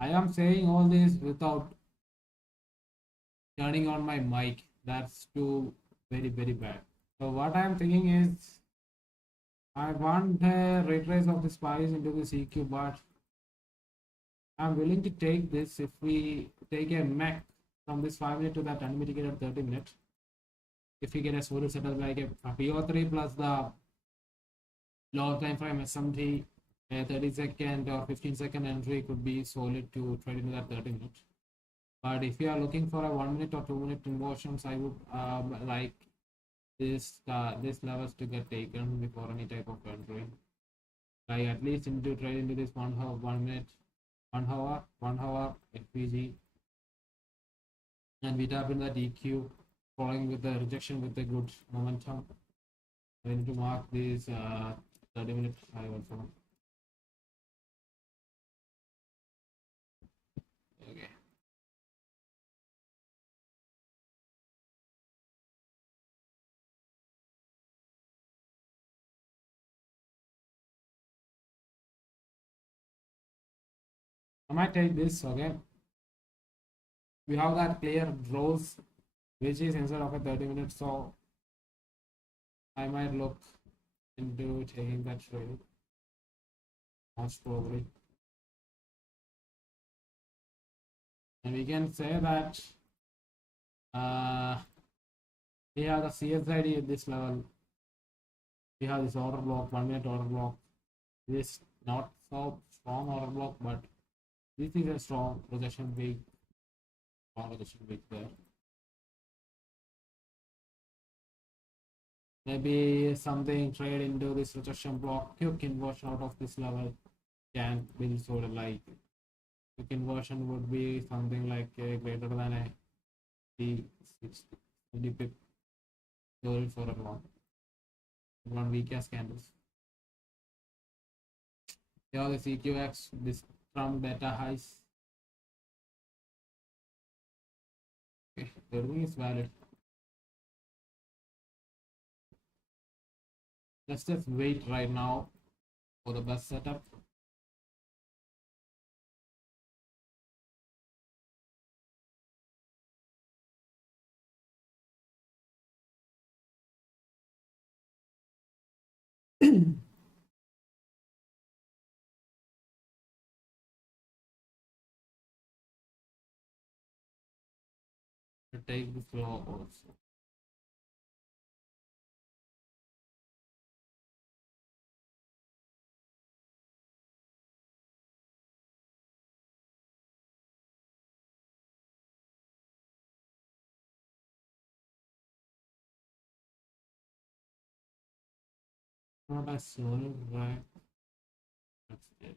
I am saying all this without turning on my mic. That's too very bad. So what I'm thinking is I want a retrace of the spice into the CQ, but I'm willing to take this if we take a mech from this 5 minute to that unmitigated 30 minutes. If we get a solid setup like a PO3 plus the low time frame SMT, a 30-second or 15-second entry could be solid to trade into that 30 minutes. But if you are looking for a 1 minute or 2 minute inversions, I would like this levels to get taken before any type of entry. Like at least into trade into this 1 hour, 1 minute, 1 hour FVG, and we tap in the DQ, following with the rejection with a good momentum. We need to mark this 30-minute high also. Okay. I might take this. Okay. We have that clear draws, which is instead of a 30 minutes, so I might look into taking that trade, most probably. And we can say that we have the CSID at this level. We have this order block, 1 minute order block. This is not so strong order block, but this is a strong rejection week. Strong rejection week there. Maybe something trade into this rejection block, quick inversion out of this level can build sort of like quick inversion would be something like greater than a D60 pip gold for a long 1 week as candles. Here the CQX, this Trump data highs. Okay, everything is valid. Let's just wait right now for the best setup. Take the flow also. Not as soon, right? That's it.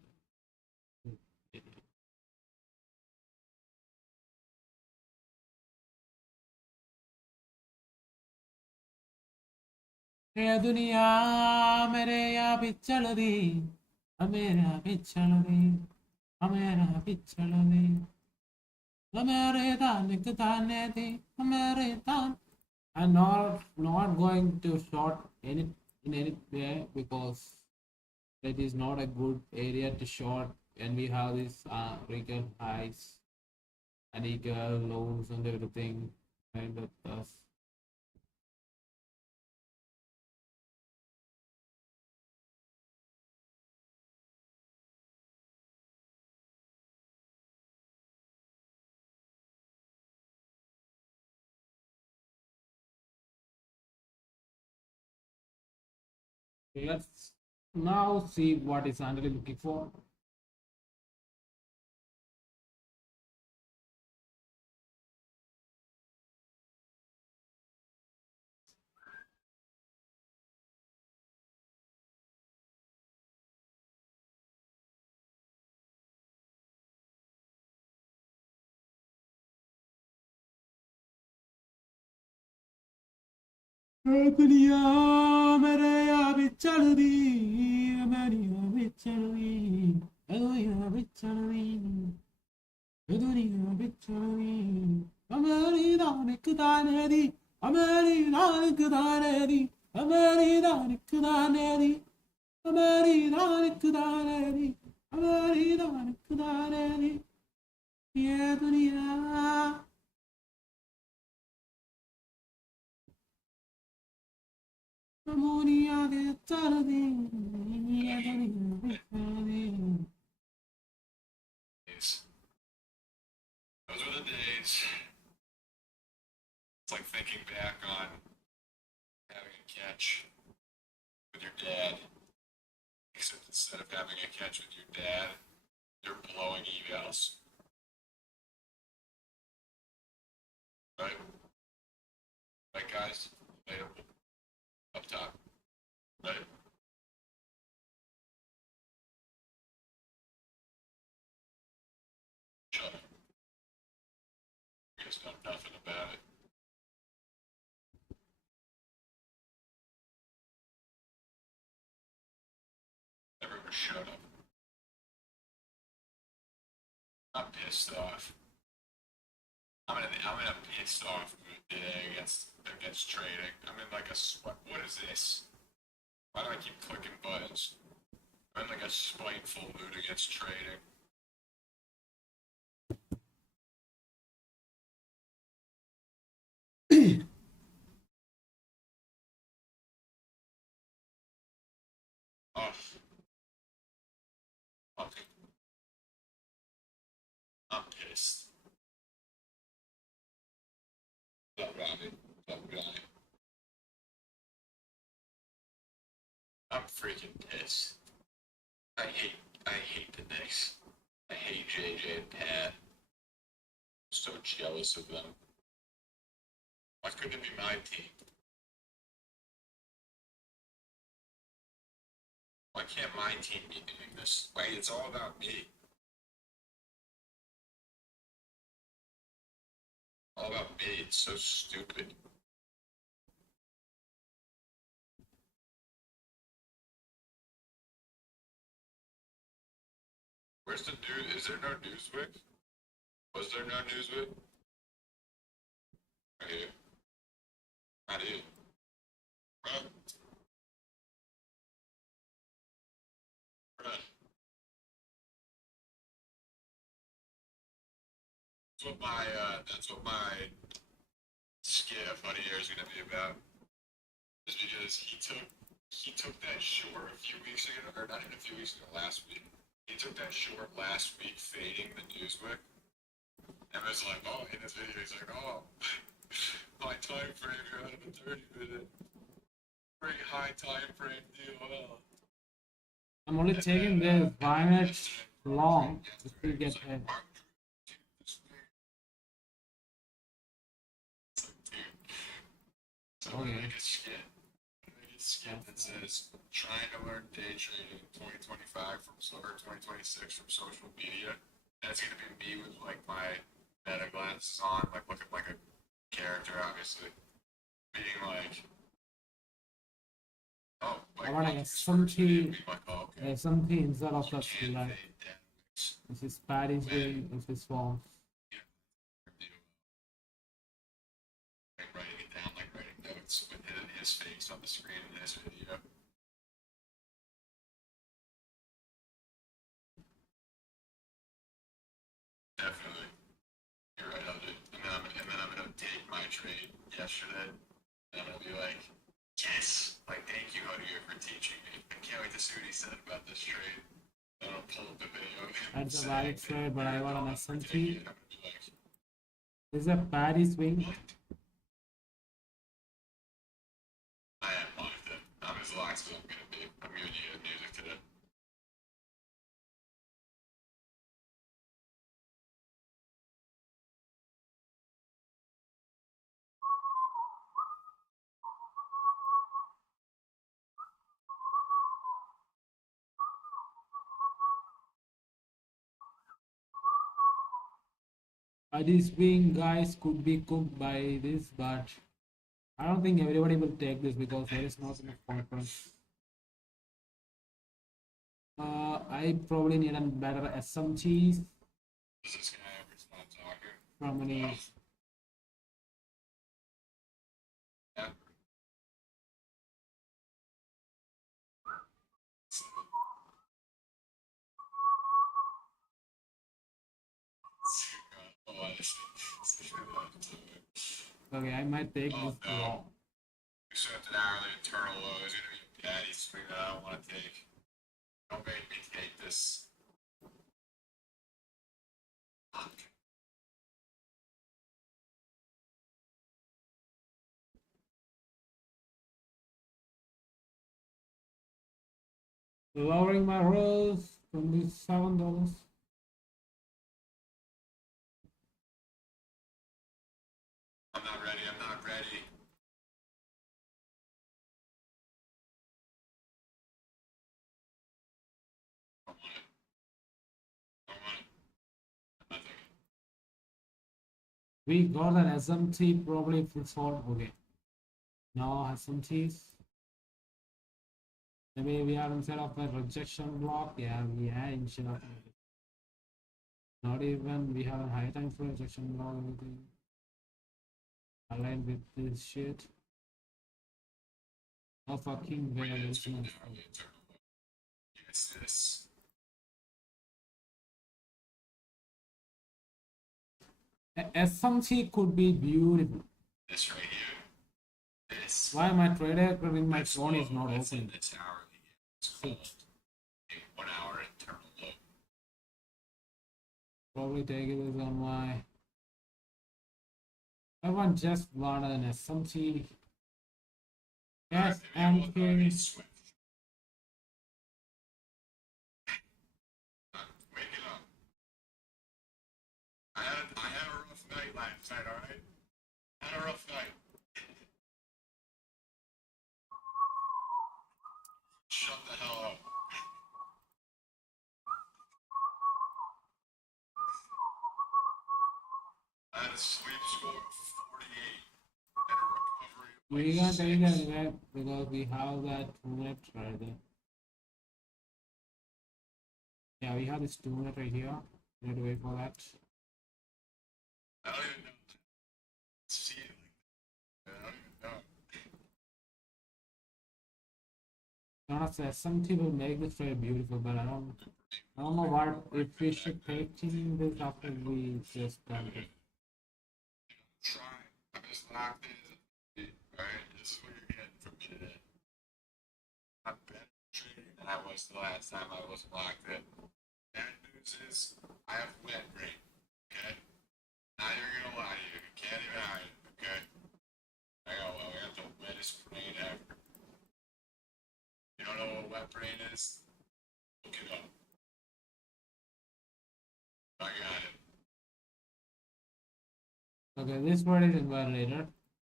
ये दुनिया मेरे या पिछड़ दी, मेरा पिछड़ दी, मेरा पिछड़ दी, मेरे दानिक दाने दी, मेरे दान. I'm not going to short any in any way because that is not a good area to short, and we have these recurrent highs and equal lows and everything kind of us. Let's now see what is Andrew looking for. दुनिया मेरे या बिछड़ दी, मेरी या बिछड़ दी, दुनिया बिछड़ दी, दुनिया बिछड़ दी, हमारी दानिक दाने दी, हमारी दानिक दाने दी, हमारी दानिक दाने दी, हमारी दानिक दाने दी, हमारी दानिक दाने दी, ये दुनिया दुनिया के चल दी ये दुनिया के चल दी. Those were the days. It's like thinking back on having a catch with your dad, except instead of having a catch with your dad, you're blowing evals. Right? Right, guys? Relatable. Up top. Right? Shut up. You guys know nothing about it. Everyone shut up. I'm pissed off. I'm in a pissed off mood today against trading. I'm in like a sweat. What is this? Why do I keep clicking buttons? I'm in like a spiteful mood against trading. Oh, I'm pissed. Not Robbie. Not Guy. I'm freaking pissed. I hate the Knicks. I hate JJ and Pat. I'm so jealous of them. Why couldn't it be my team? Why can't my team be doing this? Why it's all about me. All about me. It's so stupid. Where's the news? Is there no Newsweek? Was there no Newsweek? Right here. Not here. Bruh. Bruh. That's what my skit of Funny Year is gonna be about. Is because he took that short a few weeks ago, or not even a few weeks ago, last week. He took that short last week fading the Newsweek and was like, oh, in his video, he's like, oh, my time frame here out of a 30-minute, pretty high time frame DOL. I'm only taking this 5 minutes long to still get ahead. So I'm gonna make a skit. That says trying to learn day trading 2025 or 2026 from social media. That's gonna be me with like my meta glasses on, like looking like a character, obviously, being like, oh, like, I want to SMT, like, oh, okay. SMT instead of the select. This is Paris wing, this is form. Writing it down, like writing notes with his face on the screen in this video. Definitely. You're right, I'll do it. And then I'm gonna take my trade yesterday, and I'm gonna be like, yes! Like, thank you, Javier, for teaching me. I can't wait to see what he said about this trade. And I'll pull up the video. That's a valid trade, but I want an SMT. I'm gonna be like, This is a Paris wing. what? I am locked in. I'm as locked as I'm gonna be. I'm giving you good music today. These wing guys could be cooked by this, but I don't think everybody will take this because there is not enough conference. I probably need a better SMTs Does this guy ever stop talking? from any. Yeah. Okay, I might take Oh this no. long. Accepted hourly internal low is gonna be a patty swing that I don't want to take. Don't make me take this. Fuck. Lowering my rolls, $27. I'm not ready. I'm not ready. I want it. I want it. I'm not taking it. We got an SMT probably full sword. Okay. No SMTs. Maybe we are instead of a rejection block. Yeah, we are instead of not even we have a high time for rejection block, everything. Aligned with this shit. No fucking way. Yeah, it's There's no been hourly internal low. Yes, this. SMT could be beautiful. This right here. This. Why my trader in my This phone is low, not it's in opening? this hourly. It's called a 1 hour internal low. Probably take it as on my. I want just one an SMT. Yes, and here. Swift. Wake it up. I had a rough night last night, alright? I had a rough night. Shut the hell up. I had a sleep score of 48 and a recovery of We like can take that 6. anyway because we have that 2-minute right there. Yeah, we have this 2-minute right here. We have to wait for that. I don't even know. See it like that. I don't even know. Honestly, SMT will make this very beautiful, but I don't know what if we should take this after we just done it. Try. I'm just locked in. Alright, this is what you're getting from me today. I'm better trading than I was the last time I was locked in. Bad news is I have wet brain. Okay? Not even gonna lie to you. You can't even hide it. Okay? I got the wettest brain ever. You don't know what wet brain is? Look it up. I got it. Okay, this word is invalidated,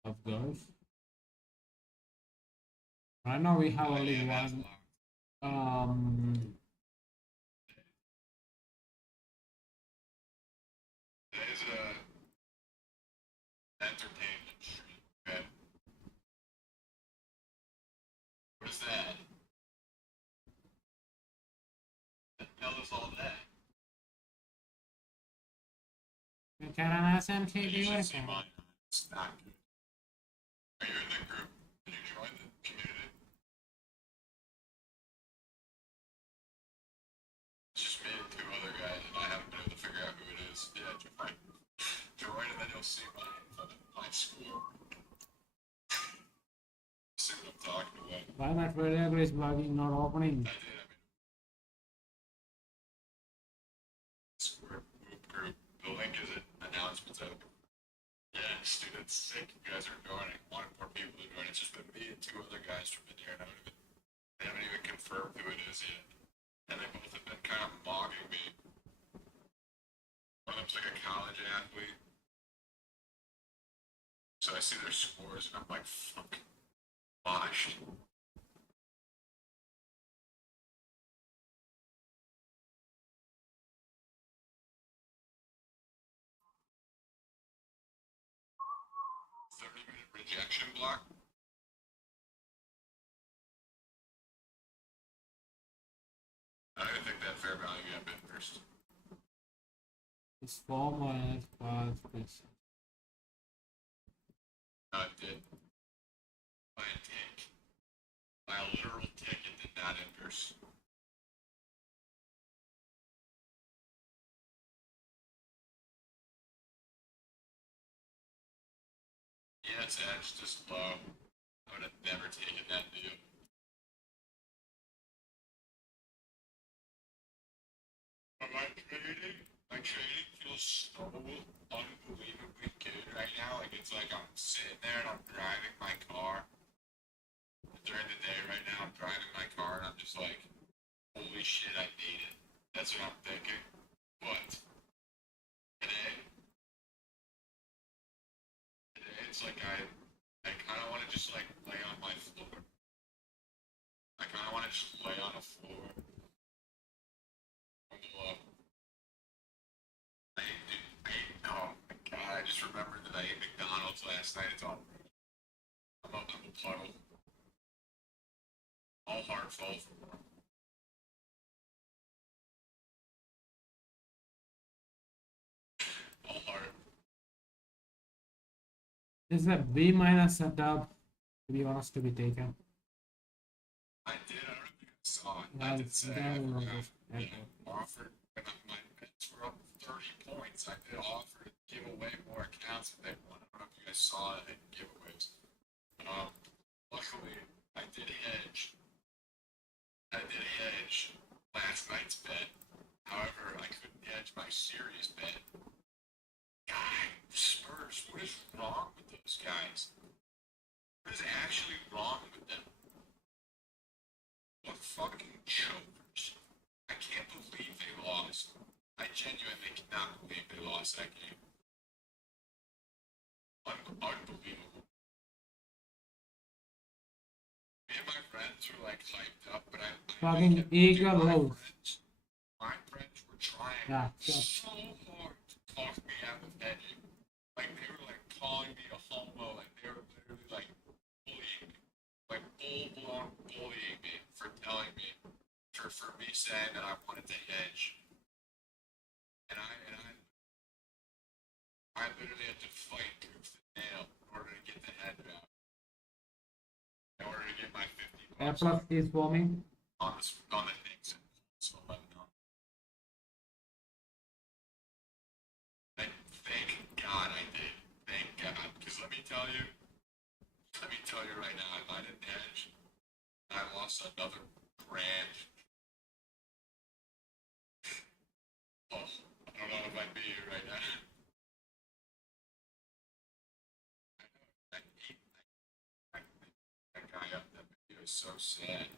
of course. Right now we have only Yeah, that's one. locked. Today's a entertainment stream. Okay? What is that? The hell is all that? Can an SMT You do should it? see mine. It's not good. Are you in the group? Did you join the community? It's just me and 2 other guys, and I haven't been able to figure out who it is. Yeah, join. Join, and then you'll see my score. See what I'm talking about. Why my trader is bugging, not opening? I did. I mean, Discord group. The link is it. Announcements out. Yeah, students sick. You guys are joining. Wanted more people to join. It's just been me and 2 other guys from in here, and they haven't even confirmed who it is yet. And they both have been kind of mocking me. One of them's like a college athlete. So I see their scores, and I'm like, fuck. Washed. "30-minute rejection block." I don't even think that fair value got bid first. It's 4 minus 5%. No, it did. By a tick. By a literal tick, it did not inverse. That's edge just low. I would have never taken that deal. But my trading feels so unbelievably good right now. Like it's like I'm sitting there and I'm driving my car. During the day right now, I'm driving my car and I'm just like, holy shit, I made it. That's what I'm thinking. But today it's like I kind of want to just like lay on my floor. I kind of want to just lay on a floor. Oh my god, I just remembered that I ate McDonald's last night. It's all. I'm a puddle. All heart full. All heart. This is a B minus setup, to be honest, to be taken. I did. I don't know if you saw it. Yeah, I did it's say down on this. I offered when my bets were up 30 points. I did offer to give away more accounts if they won. I don't know if you guys saw it in giveaways. Luckily, I did hedge. I did hedge last night's bet. However, I couldn't hedge my series bet. God, Spurs, what is wrong with those guys? What is actually wrong with them? What fucking chokers? I can't believe they lost. I genuinely cannot believe they lost that game. Unbelievable. Me and my friends were like hyped up, but I Fucking kept, eager dude, lows. my friends were trying Yeah, so hard to talk me out of hedging. Like they were like calling me a homo, like they were literally like bullying me, like full blown bullying me for telling me, for me saying that I wanted to hedge, and I literally had to fight tooth and nail in order to get the hedge out, in order to get my 50 A bucks plus is forming. on the things, so let me know. Thank God I did. Thank God, because let me tell you right now, if I didn't hedge, I lost another grand. Oh, I don't know if I'd be here right now. I hate that guy up. That video is so sad.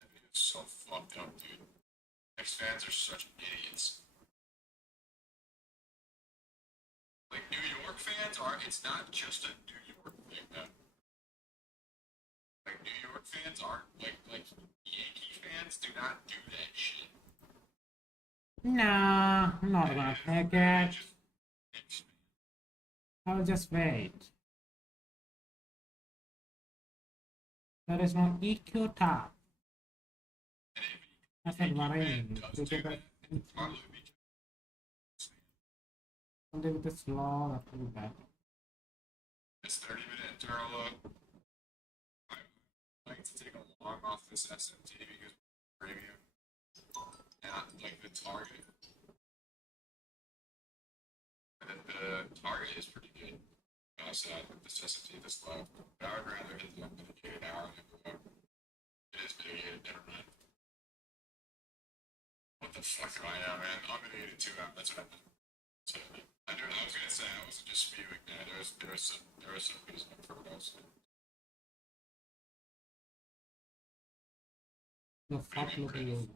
That video is so fucked up, dude. X fans are such idiots. Like New York fans are. It's not just a New York thing, though. Like New York fans aren't like Yankee fans do not do that shit. Nah, I'm not gonna take it. Just, I'll just wait. There is no EQ tab. That's not worrying. To get that something with a slow, that will be bad. This 30-minute interval. I like to take a long off this SMT because premium and like the target. And the target is pretty good. Outside with this SMT this low. But I would rather hit the mitigated hour than below. It is mitigated, never mind. What the fuck do I know, man? I'm mitigated 2 hours. That's what I meant. I was gonna say I wasn't just spewing there. There was some reason for what I was saying. The fuck look at you.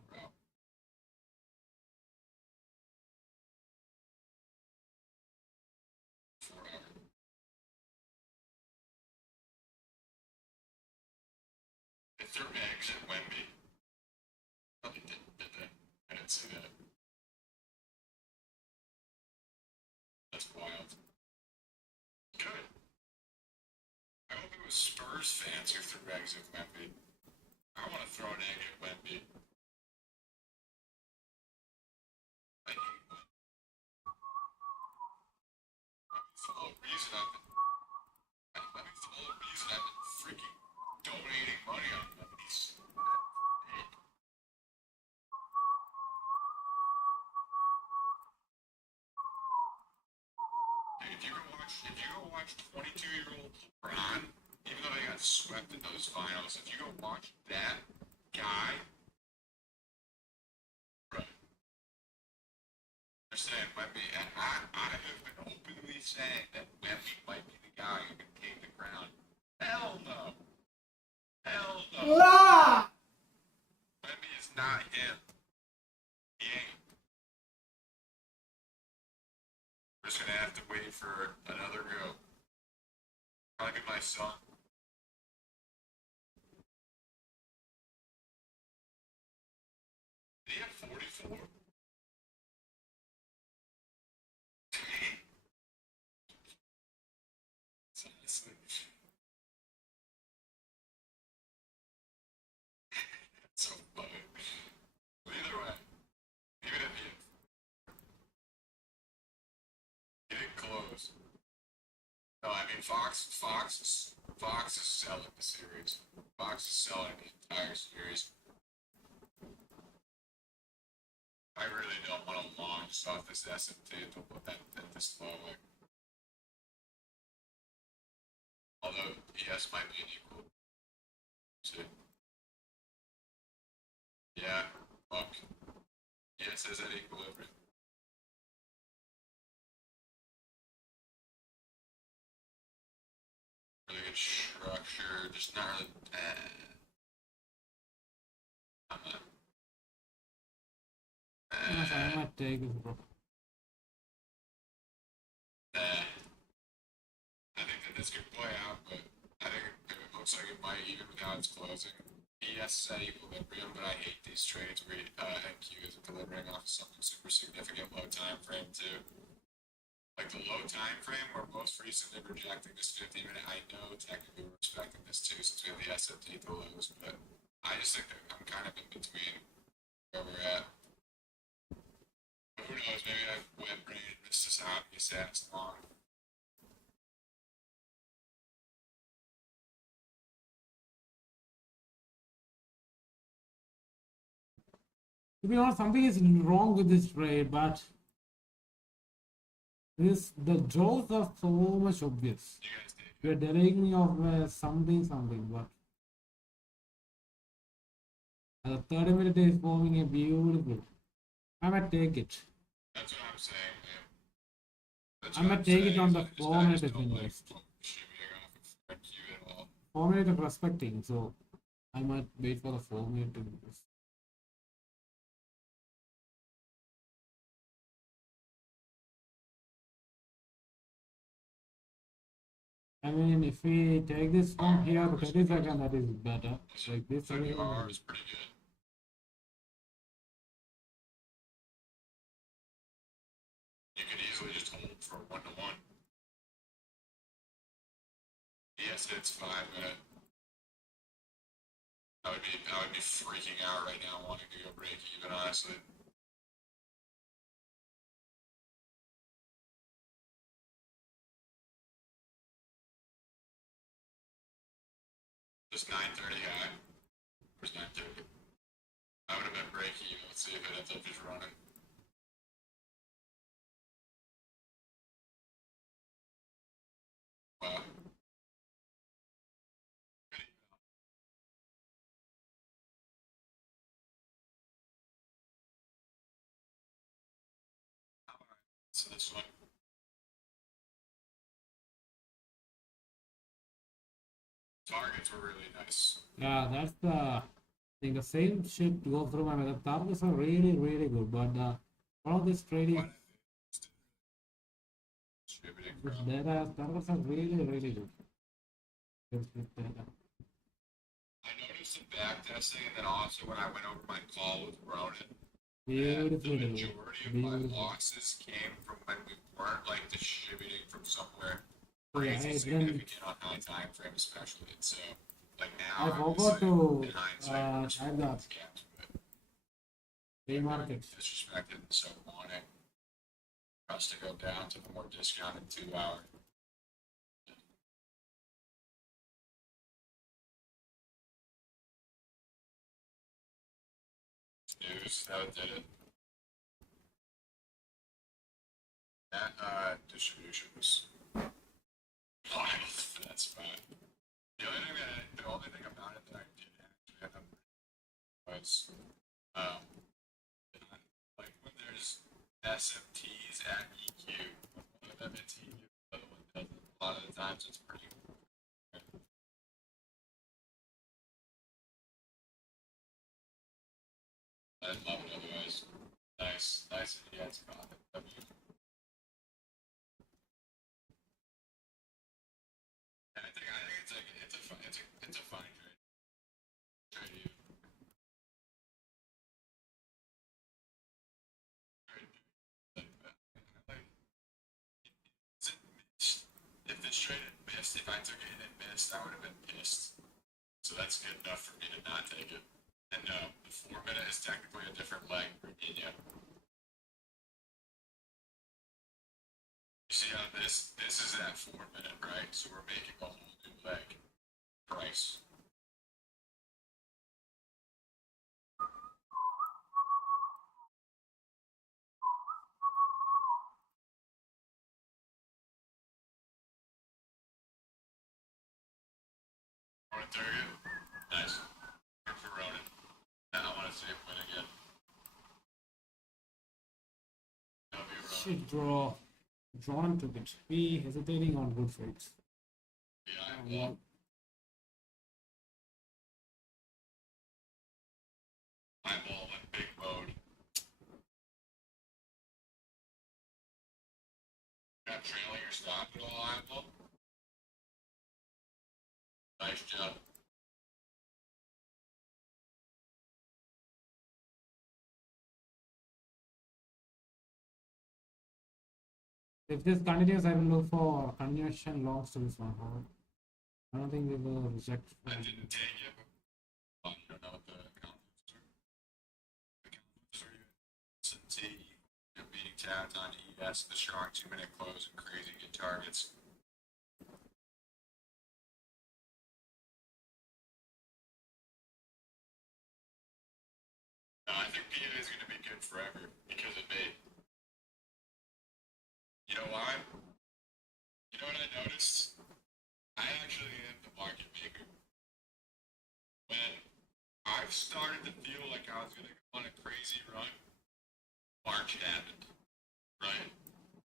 They threw eggs at Wemby. Oh, they did they? I didn't see that. That's wild. Good. I hope it was Spurs fans who threw eggs at Wemby. I want to throw an egg at Wemby. I hate Wemby. That's the whole reason I've been freaking donating money on Wemby's. Dude, if you can watch 22-year-old LeBron, even though they got swept in those finals, if you go watch that guy, bro, they're saying Wemby, and I have been openly saying that Wemby might be the guy who can take the crown. Hell no. Hell no. Ah! Wemby is not him. He ain't. We're just gonna have to wait for another go. Probably be my son. Did he have 44? Honestly. So funny. But either way, even if he didn't close. No, I mean Fox is selling the series. Fox is selling the entire series. I really don't want to launch off this SMT at this moment. Although ES might be an equal. See? Yeah, fuck. ES is at equilibrium. Really good structure, just not really. I'm not. Yes, I might take this, bro. I think that this could play out, but I think it looks like it might even without its closing. ES is at equilibrium, but I hate these trades where NQ is delivering off of something super significant low time frame too. Like the low time frame we're most recently rejecting this 15-minute. I know technically we're respecting this too since we have the SFT to lose, but I just think that I'm kind of in between where we're at. But who knows, maybe I've wet brain missed this out, he sat long. To be honest, something is wrong with this trade, but the jaws are so much obvious. You guys did. We're delaying me of something, but the 30-minute is forming a beautiful. I might take it. That's what I'm saying, man. That's I what might I'm take it saying, on is the I just 4-minute don't like invest. shimmying off of FQ at all. 4-minute of respecting, so I might wait for the 4-minute invest. I mean, if we take this from here to 30 seconds, that is better. Like this, 30R is pretty good. You could easily just hold for 1-to-1. Yes, it's 5-minute. I would be freaking out right now wanting to go break even, honestly. Just 930 high. Where's 930? I would have been break even. Let's see if it ends up just running. Wow. So this one. Targets were really nice. Yeah, that's the thing. The same shit goes through my mind. The targets are really, really good, but all of this trading, What? Distributing this from. data, targets are really, really good. This data. I noticed the back testing, and then also when I went over my call with Ronan, Beautiful. the majority of my losses came from when we weren't like distributing from somewhere crazy significant on high time frame, especially. And so, like now, I forgot to in hindsight, add that. Pre-market. Disrespected, and so wanting us to go down to the more discounted 2-hour. News, that did it. That distribution was wild. That's fine. The only thing about it that I did actually end up was, um, like when there's SMTs at EQ, when one of them hits EQ, the other one doesn't. A lot of the times it's pretty. I'd love it otherwise. Nice idiots about it. I think it's like it's a fine trade. Like, if this trade had missed, if I took it and it missed, I would have been pissed. So that's good enough for me to not take it. And no, the 4 minute is technically a different leg for Virginia. You see how this is at 4 minute, right? So we're making a whole new leg price. Want to target? Nice. Good for Ronan. Now I want to see him win again. Shit draw. Drawn to it. We hesitating on good fights. Yeah, eyeball in big mode. Not trailing your stop at all, eyeball. Nice job. If this continues, I will look for continuation longs to this one. I don't think we will reject. I didn't take it. But you don't know what the counts are. The counts are ICT, you're beating tabs on ES, the strong 2 minute close, and crazy good targets. No, I think PA is going to be good forever because of bait. You know why? You know what I noticed? I actually am the market maker. When I've started to feel like I was going to go on a crazy run, March happened, right?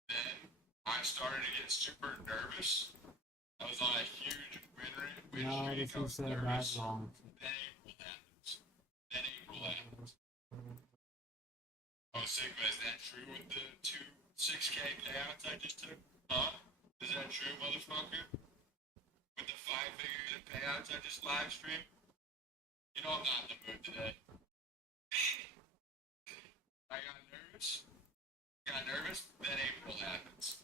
Then I started to get super nervous. I was on a huge win No, streak. this I was is a bad nervous. long. Then April happens. Oh, Sigma, is that true with the two 6K payouts I just took? Huh? Is that true, motherfucker? With the 5 figures in payouts I just live streamed? You know I'm not in the mood today. I got nervous. Then April happens.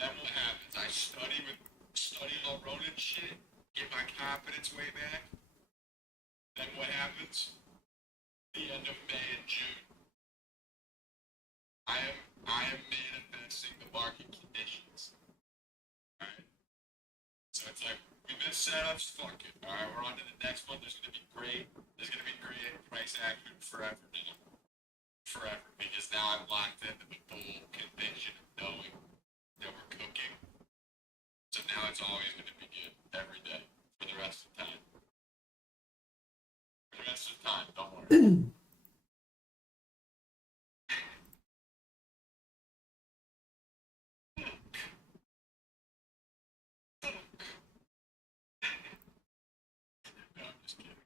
Then what happens? I study all Ronan shit, get my confidence way back. Then what happens? The end of May and June. I am manifesting the market conditions. Alright? So it's like, we missed setups, fuck it. Alright, we're on to the next one. There's gonna be great price action forever now. Forever. Because now I'm locked into the full conviction of knowing that we're cooking. So now it's always gonna be good. Every day. For the rest of the time. For the rest of the time, don't worry. No, I'm just kidding.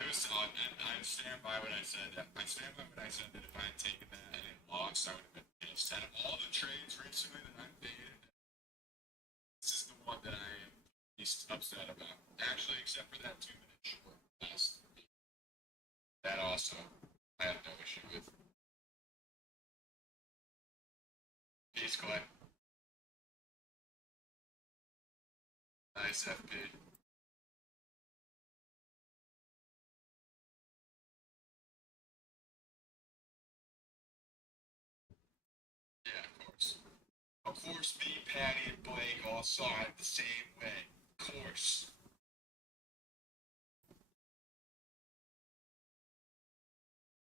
It was solid, and I stand by what I said. I stand by what I said that if I had taken that and it lost, I would have been pissed. Out of all the trades recently that I've made, this is the one that I am least upset about. Actually, except for that 2 minute short last. That also, I have no issue with. Peace, Clay. Nice FP. Yeah, of course. Of course, me, Patty, and Blake all saw it the same way. Of course.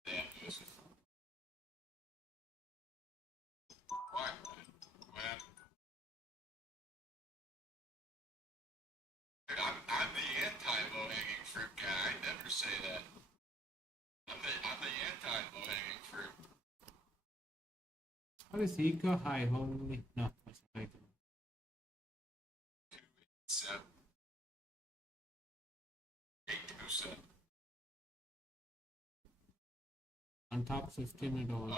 Damn, Lewis. Why? What happened? say that. I'm the anti low hanging fruit. What is eco high? Holy no, that's right. 7, 827. On top 15 $.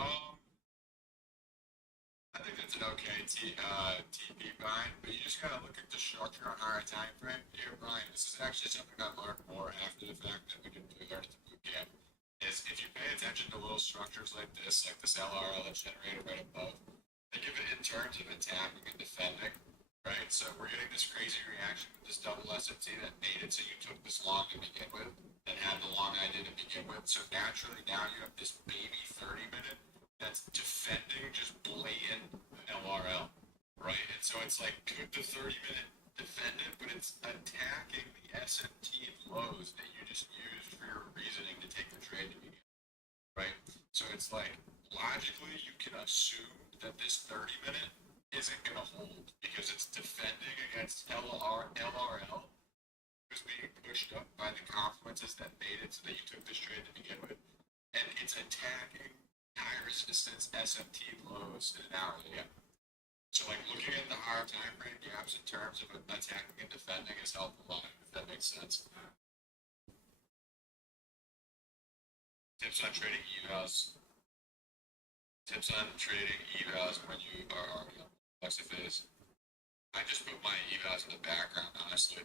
I think that's an okay TP bind, but you just gotta look at the structure on higher time frame. Here, Brian, this is actually something I learned more after the fact that we didn't really learn at the boot camp. Is if you pay attention to little structures like this LRL that's generated right above, think of it in terms of attacking and defending, right? So we're getting this crazy reaction with this double SFT that made it so you took this long to begin with and had the long I did to begin with. So naturally now you have this baby 30-minute that's defending just blatant LRL, right? And so it's like, could the 30-minute defend it, but it's attacking the SMT lows that you just used for your reasoning to take the trade to begin, right? So it's like, logically, you can assume that this 30-minute isn't going to hold because it's defending against LRL, was being pushed up by the confluences that made it so that you took this trade to begin with, and it's attacking high resistance SMT lows in an hourly gap. So like looking at the higher time frame gaps in terms of attacking and defending has helped a lot, if that makes sense. Tips on trading evals. Tips on trading evals when you are already on XFAs. I just put my evals in the background, honestly.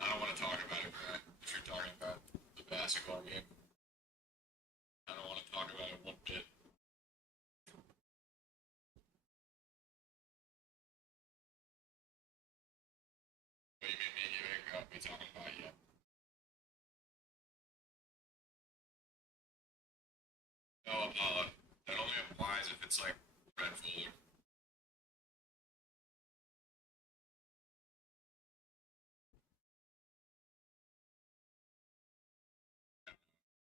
I don't want to talk about it, Brad, if you're talking about the basketball game. I don't want to talk about it one bit. What do you mean you ain't be talking about yet? No, that only applies if it's like red folder.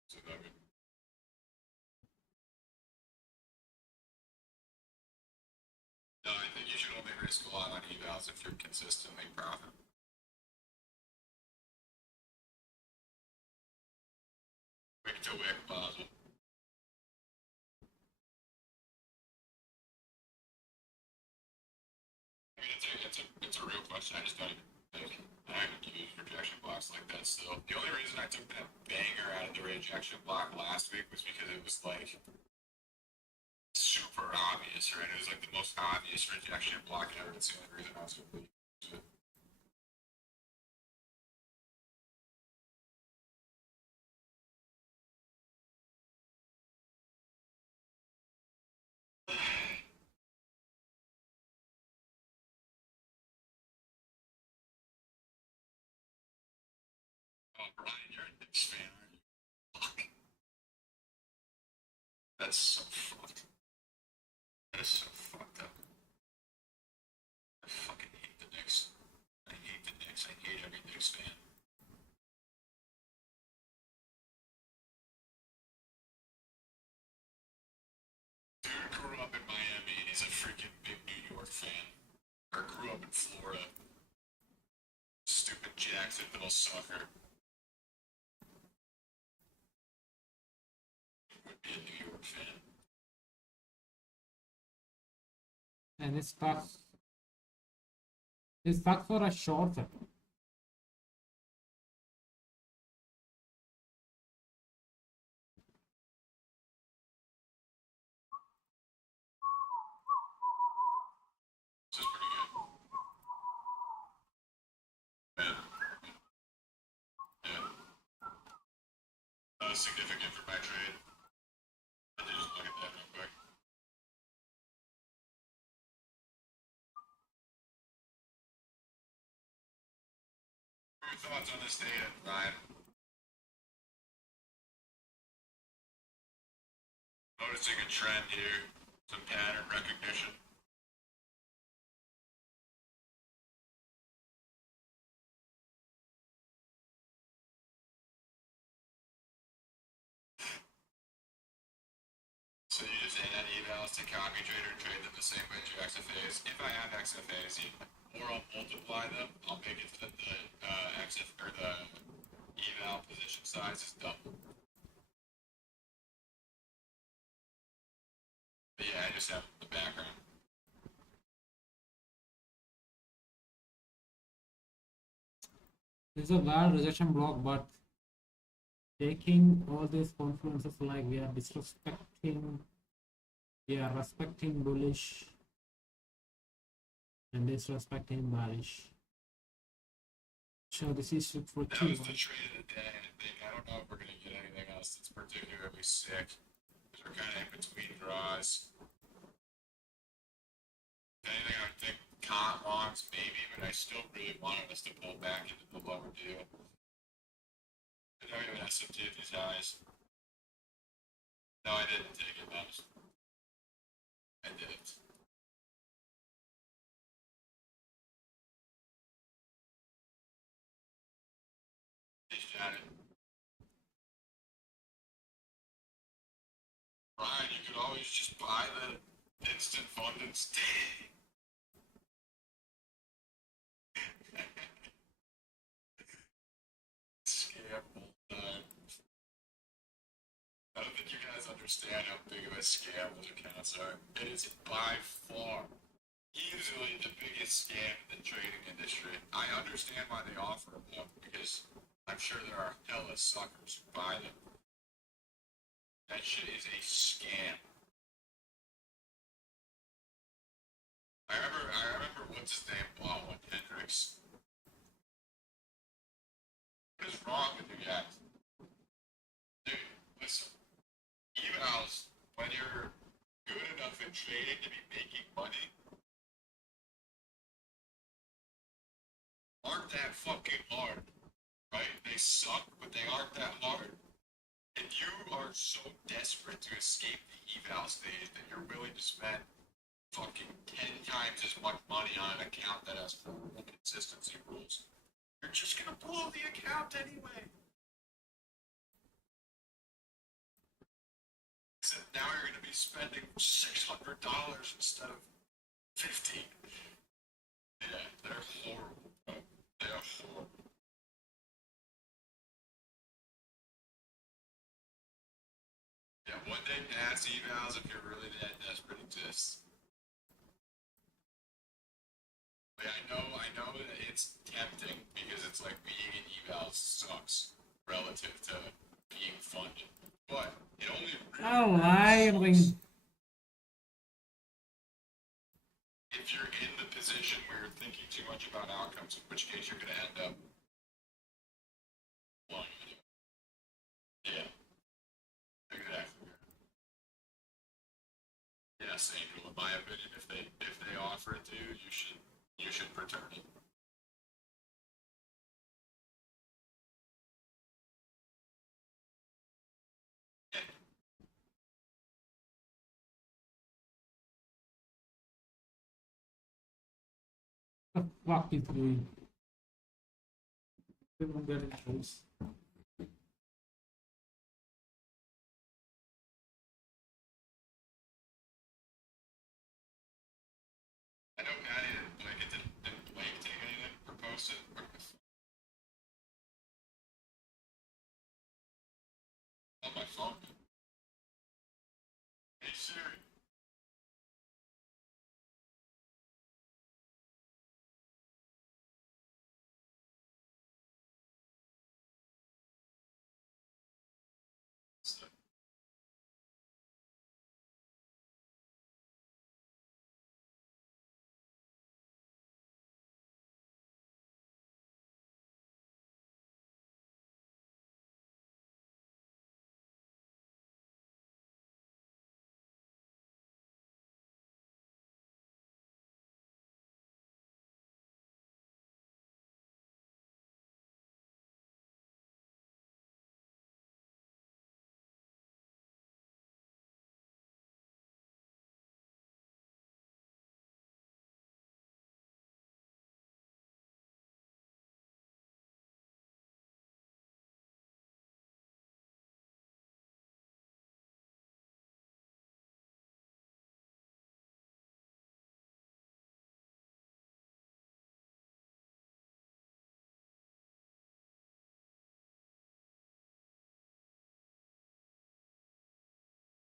So that would. No, I think you should only risk a lot on evals if you're consistently profitable. Wick to wick, positive. I mean, it's a real question. I just don't even think. I haven't used rejection blocks like that still. The only reason I took that banger out of the rejection block last week was because it was like super obvious, right? It was like the most obvious rejection block ever. It's the only reason I was able to use it. Oh, Brian, you're a Knicks fan, aren't you? Fuck. That's so fucked. That is so fucked up. I fucking hate the Knicks. I hate the Knicks. I hate every Knicks fan. Dude grew up in Miami and he's a freaking big New York fan. Or grew up in Florida. Stupid Jacksonville sucker. Would be a New York fan. And it's stuck. It's stuck for a short set. This is pretty good. Yeah. Yeah. That was significant for my trade. I did just look at that real quick. What are your thoughts on this data, Ryan? Noticing a trend here, some pattern recognition. So you just add evals to copy trade or trade them the same way as your XFAs. If I have XFAs, or I'll multiply them, I'll make it to the XF or the eval position size is double. But yeah, I just have the background. This is a bad rejection block, but taking all these confluences like we are disrespecting, we are respecting bullish and disrespecting bearish. So this is for That was the trade of the day, I think. I don't know if we're going to get anything else that's particularly sick. Because we're kind of in between draws. If anything, I would think comp longs maybe, but I still really wanted us to pull back into the lower deal. I don't even SMT at these highs. No, I didn't take it, Mouse. I didn't. He shot it. Ryan, you could always just buy the instant fund and stay. Scam all the time. I don't think you guys understand how big of a scam those accounts are. It is by far easily the biggest scam in the trading industry. I understand why they offer them though, because I'm sure there are hella suckers who buy them. That shit is a scam. I remember what's his name bought one, Hendrix. What is wrong with you guys? Dude, listen. Evals, when you're good enough in trading to be making money, aren't that fucking hard, right? They suck, but they aren't that hard. And you are so desperate to escape the eval stage that you're willing to spend fucking 10 times as much money on an account that has horrible consistency rules. You're just gonna blow the account anyway. Except now you're gonna be spending $600 instead of 15. Yeah, they're horrible, bro. They are horrible. Yeah, one day pass evals if you're really that desperate exists. But I know that it's tempting because it's like being an eval sucks relative to being funded. But it only really sucks if you're in the position where you're thinking too much about outcomes, in which case you're gonna end up blowing it. Yeah, exactly. Yes, Angel. In my opinion, if they offer it to you, you should return it. the fuck is doing? Don't get it, guys. I know Patty didn't Blake. Didn't Blake take anything or post it? On my phone. Hey Siri.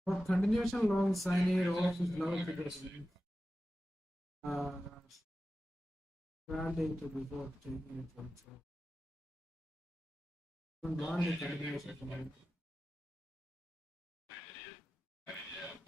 For continuation long signage of his love figures, uh, granting to before taking it from so. Don't want the continuation from him. I mean, yeah.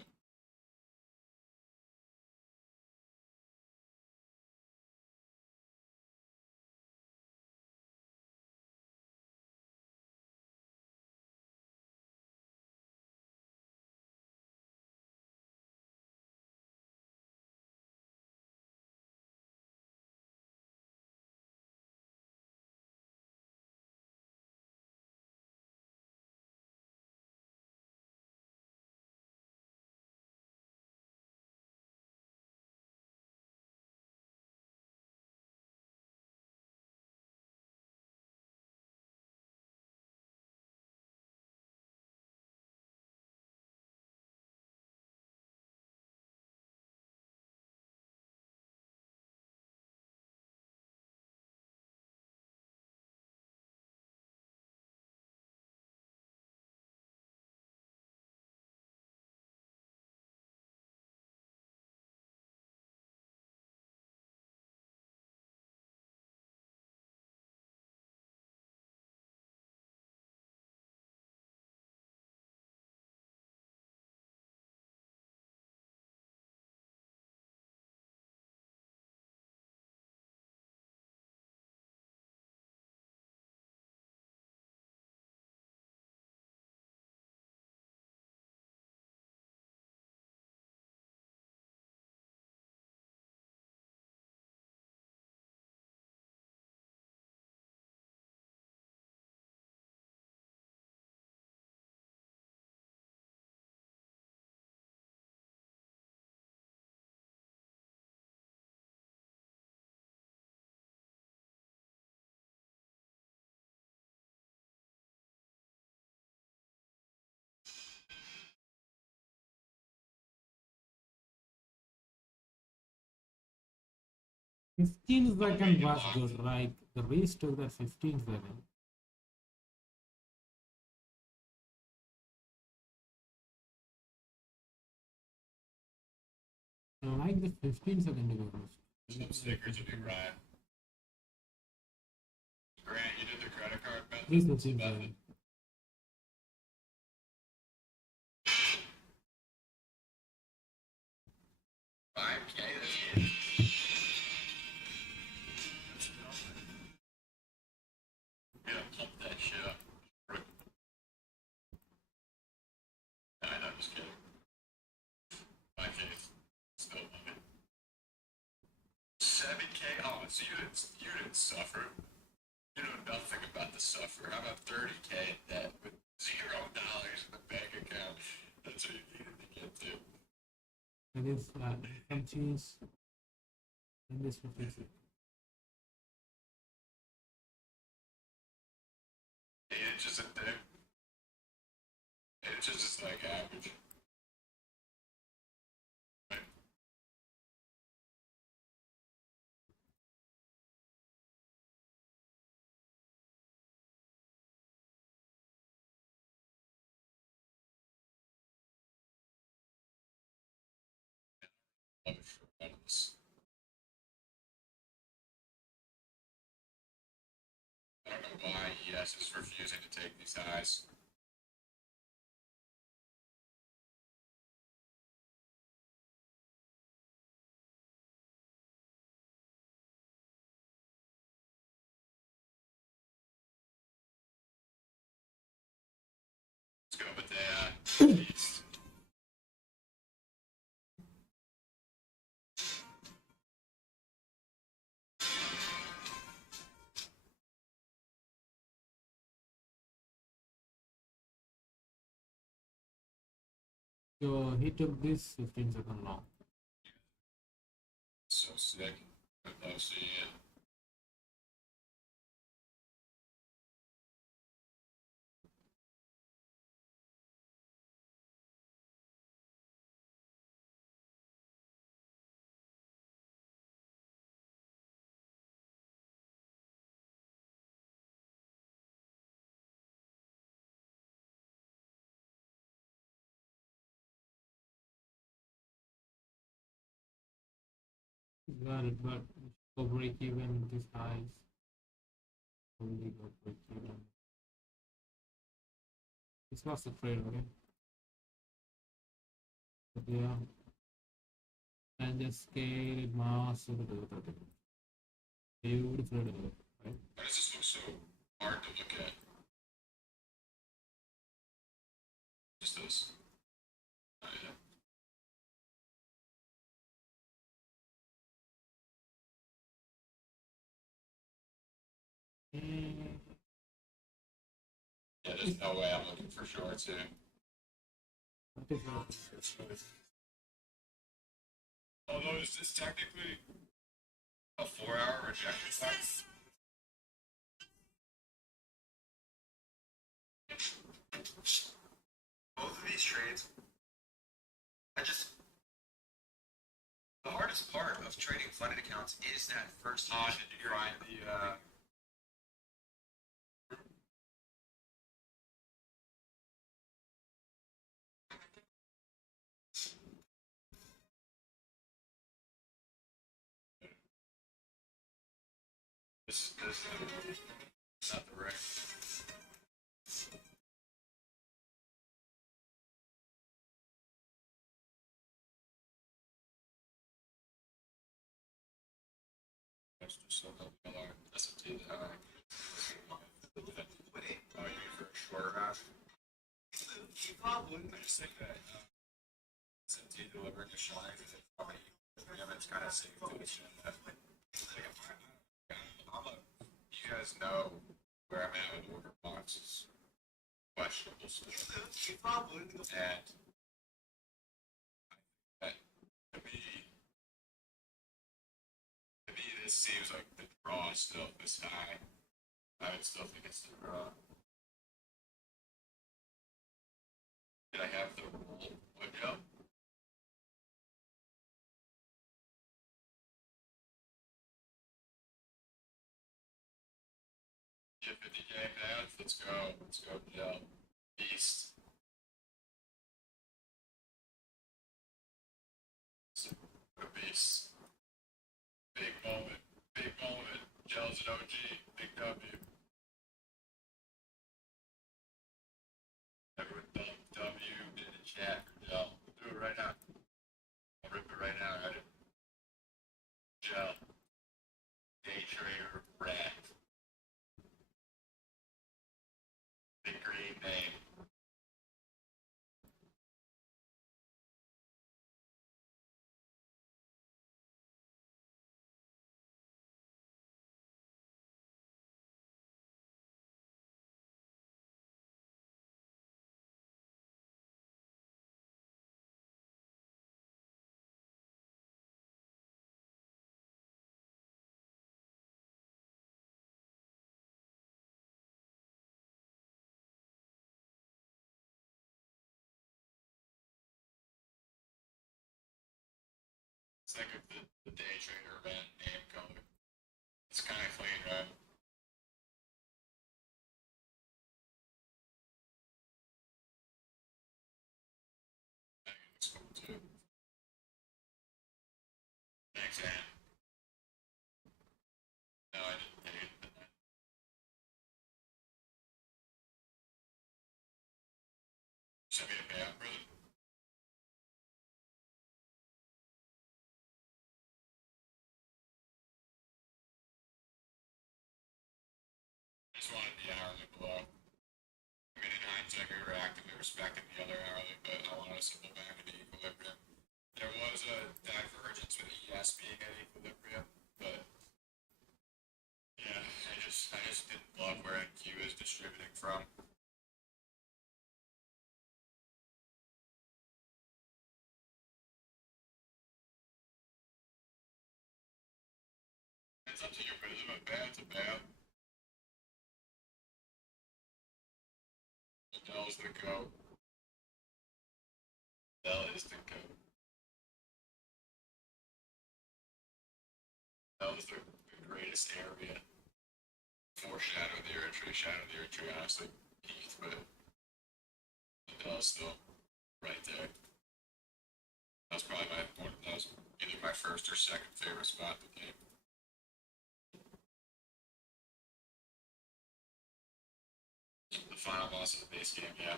Fifteen second was good, right? The race took that 15 second. I like the 15 second to go Some stickers would be Ryan. Grant, you did the credit card method? Please 15 second. $5K, that's it. That's nothing. Yeah, pump that shit up. I know, just kidding. 5K is still nothing. 7K? Oh, so you didn't suffer. You know nothing about the suffer. How about 30K in debt with $0 in the bank account? That's what you needed to get to. That is some cheese and this 15 second. It's just a thing. It's just like average. Right? Love it for metals. I don't know why ES is refusing to take these highs. Let's go with the these. So he took this 15 second long. So sick. I love seeing it. Got it, but go break even this highs. Only go break even. This was the trade, okay? But yeah, and just scale it massive to the 30. Beautiful, right? Why does this look so hard to look at? Just this. Oh, yeah. Yeah, there's no way I'm looking for shorts here. That is what Although, is this technically a 4-hour rejection time? Both of these trades, the hardest part of trading funded accounts is that first did you find the, this is not the right. That's just so helpful. S&T, oh, you mean for a shorter half? Probably. I just think that S&T delivering a shine is probably, it's kind of safe to assume that. You guys know where I'm at with order boxes. Questionable still. And to me, this seems like the draw is still this high. I would still think it's the draw. Did I have the roll window? Get 50K pads, let's go. Let's go, Joe. Beast. A beast. Big moment. Big moment. Joe's an OG. Big W. Everyone W in the chat for Joe. Do it right now. I'll rip it right now, right? Joe. Day trader rat. Big green name. It's like the day trader event name color. It's kind of clean, right? I think it looks cool too. Thanks, Ann. No, I didn't pay it. Send me a payout, brother. I just wanted the hourly below. I mean, in hindsight, we were actively respecting the other hourly, but I wanted us to go back into equilibrium. There was a divergence with ES being at equilibrium, but yeah, I just didn't love where NQ is distributing from. It's up to you, but isn't it bad to bad? Dell's the goat. Dell is the goat. Dell is the greatest area. Foreshadow the entry, shadow the entry, honestly peaked, but Dell's still right there. That's probably that was either my first or second favorite spot in the game. The final boss of the base game, yeah.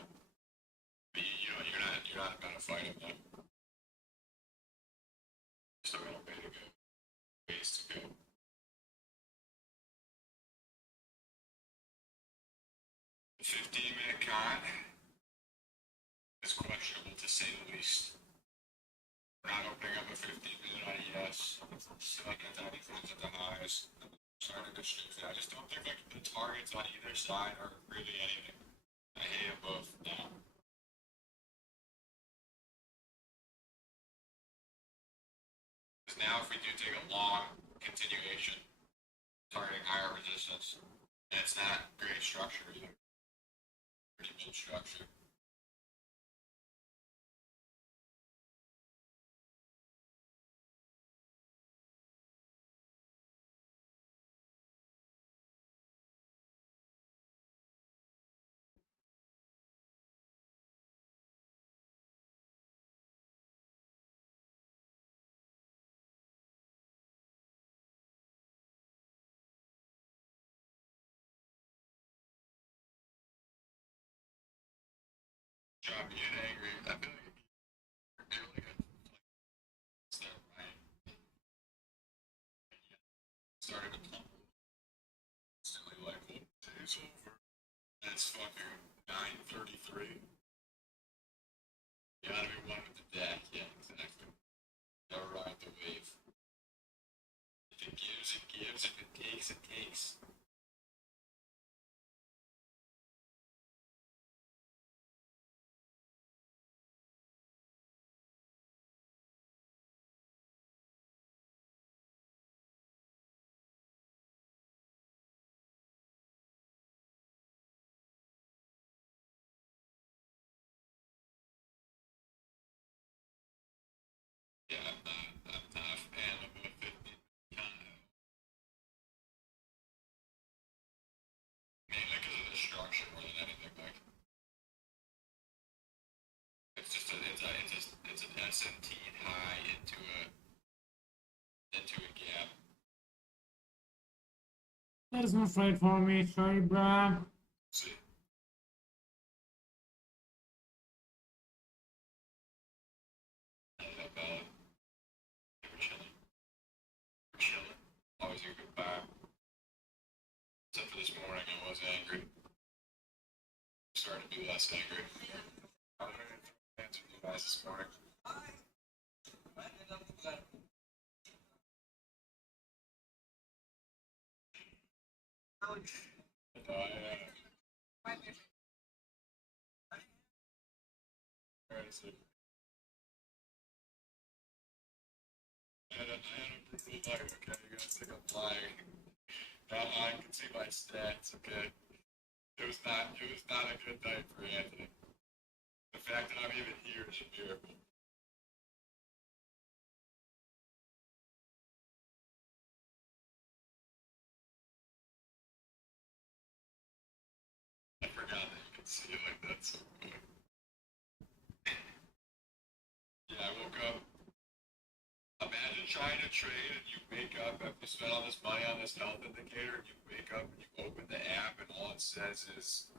But you know, you're not about to fight him though. Still got a way to go. Ways to go. The 15-minute con is questionable to say the least. We're not opening up a 15-minute IES. Like at the defense at the highs. Starting to shoot. I just don't think like the targets on either side are really anything. I hate them both now. Because now if we do take a long continuation, targeting higher resistance, and it's not great structure either. Pretty mid structure. Job being angry. I feel like you're really good. It's that right. Started to pump. Instantly like, well, day's over. And it's fucking 9:33. You gotta be one with the deck, yeah, exactly. Never ride the wave. If it gives, it gives. If it takes, it takes. Yeah, I'm not a fan of a 50 kind of. Mainly because of the structure more than anything. Like, it's an SMT high into a gap. That is not right for me. Sorry, bruh. See, not valid. We're chilling. We're chilling. Always a good vibe. Except for this morning, I was angry. I'm starting to be less angry. I was ready to answer you guys this morning. Where is it? I had a brutal night, okay? You guys think I'm lying. Now I can see my stats, okay? It was not a good night for Anthony. The fact that I'm even here is a miracle. I forgot that you could see it like that so good. Yeah, I woke up. Imagine trying to trade and you wake up after you spend all this money on this health indicator and you wake up and you open the app and all it says is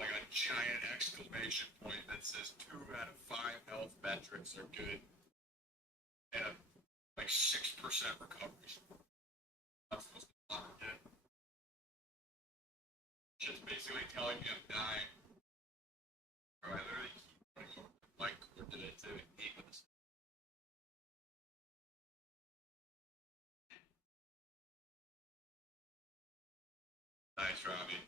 like a giant exclamation point that says 2 out of 5 health metrics are good and like 6% recovery. I'm supposed to not get. Just basically telling me I'm dying. Bro, I literally keep running over the mic cord today to hate with this. Nice, Robbie.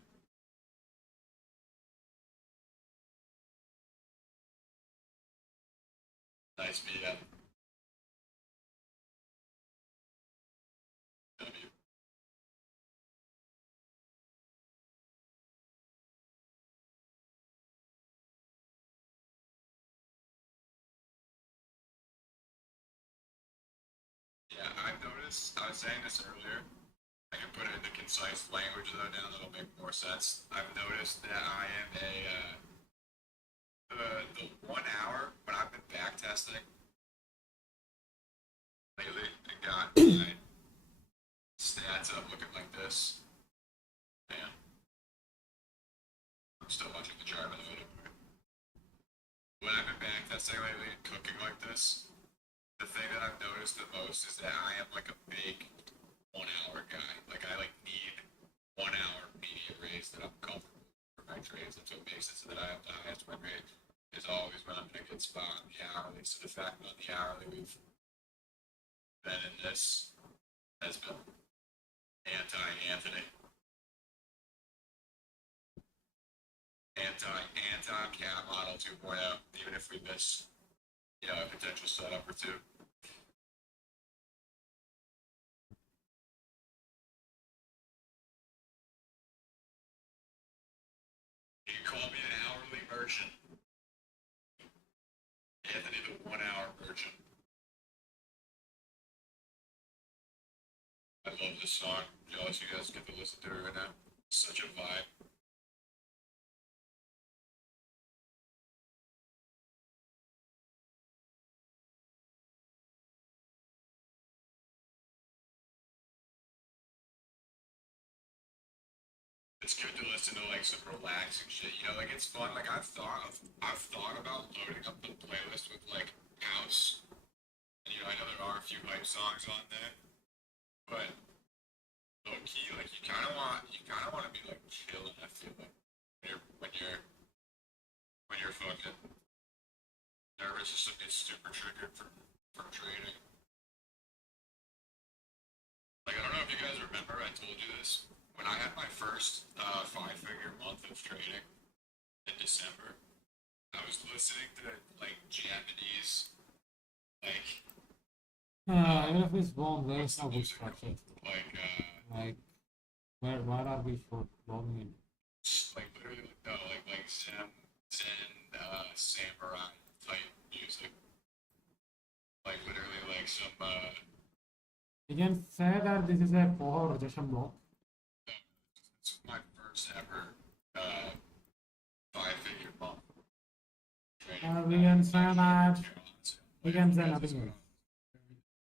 Nice BM. W. Yeah, I've noticed, I was saying this earlier, I can put it into concise language though now that'll make more sense. I've noticed that I am the 1 hour when I've been back testing, have my stats up looking like this. Man, I'm still watching the chart by the way. When I've been back testing lately and cooking like this, the thing that I've noticed the most is that I am like a big 1 hour guy. Like I like need 1 hour media rates that I'm comfortable with for my trades. That's what makes it so that I have the highest win rate. Is always when I'm in a good spot on the hourly. So the fact that on the hourly we've been in this has been anti-Anthony. Anti-cat model 2.0, even if we miss, a potential setup or two. You can call me an hourly merchant. Anthony, the 1 hour merchant. I love this song. Jealous you guys get to listen to it right now. Such a vibe. It's good to listen to like some relaxing shit. Like it's fun. Like I've thought about loading up the playlist with like house. And I know there are a few hype songs on there, but low key, like you kind of want to be like chilling. I feel like when you're fucking nervous, just to get super triggered from trading. Like I don't know if you guys remember, I told you this when I had my first 5-figure month of trading in December. I was listening to like Japanese, like If it's wrong, there is no good music structure. like Like, where are we logging in? like literally no like Zen samurai type music. Like literally like some You can say that this is a poor rejection block. it's my first ever 5-figure month. We can say that we can say nothing else.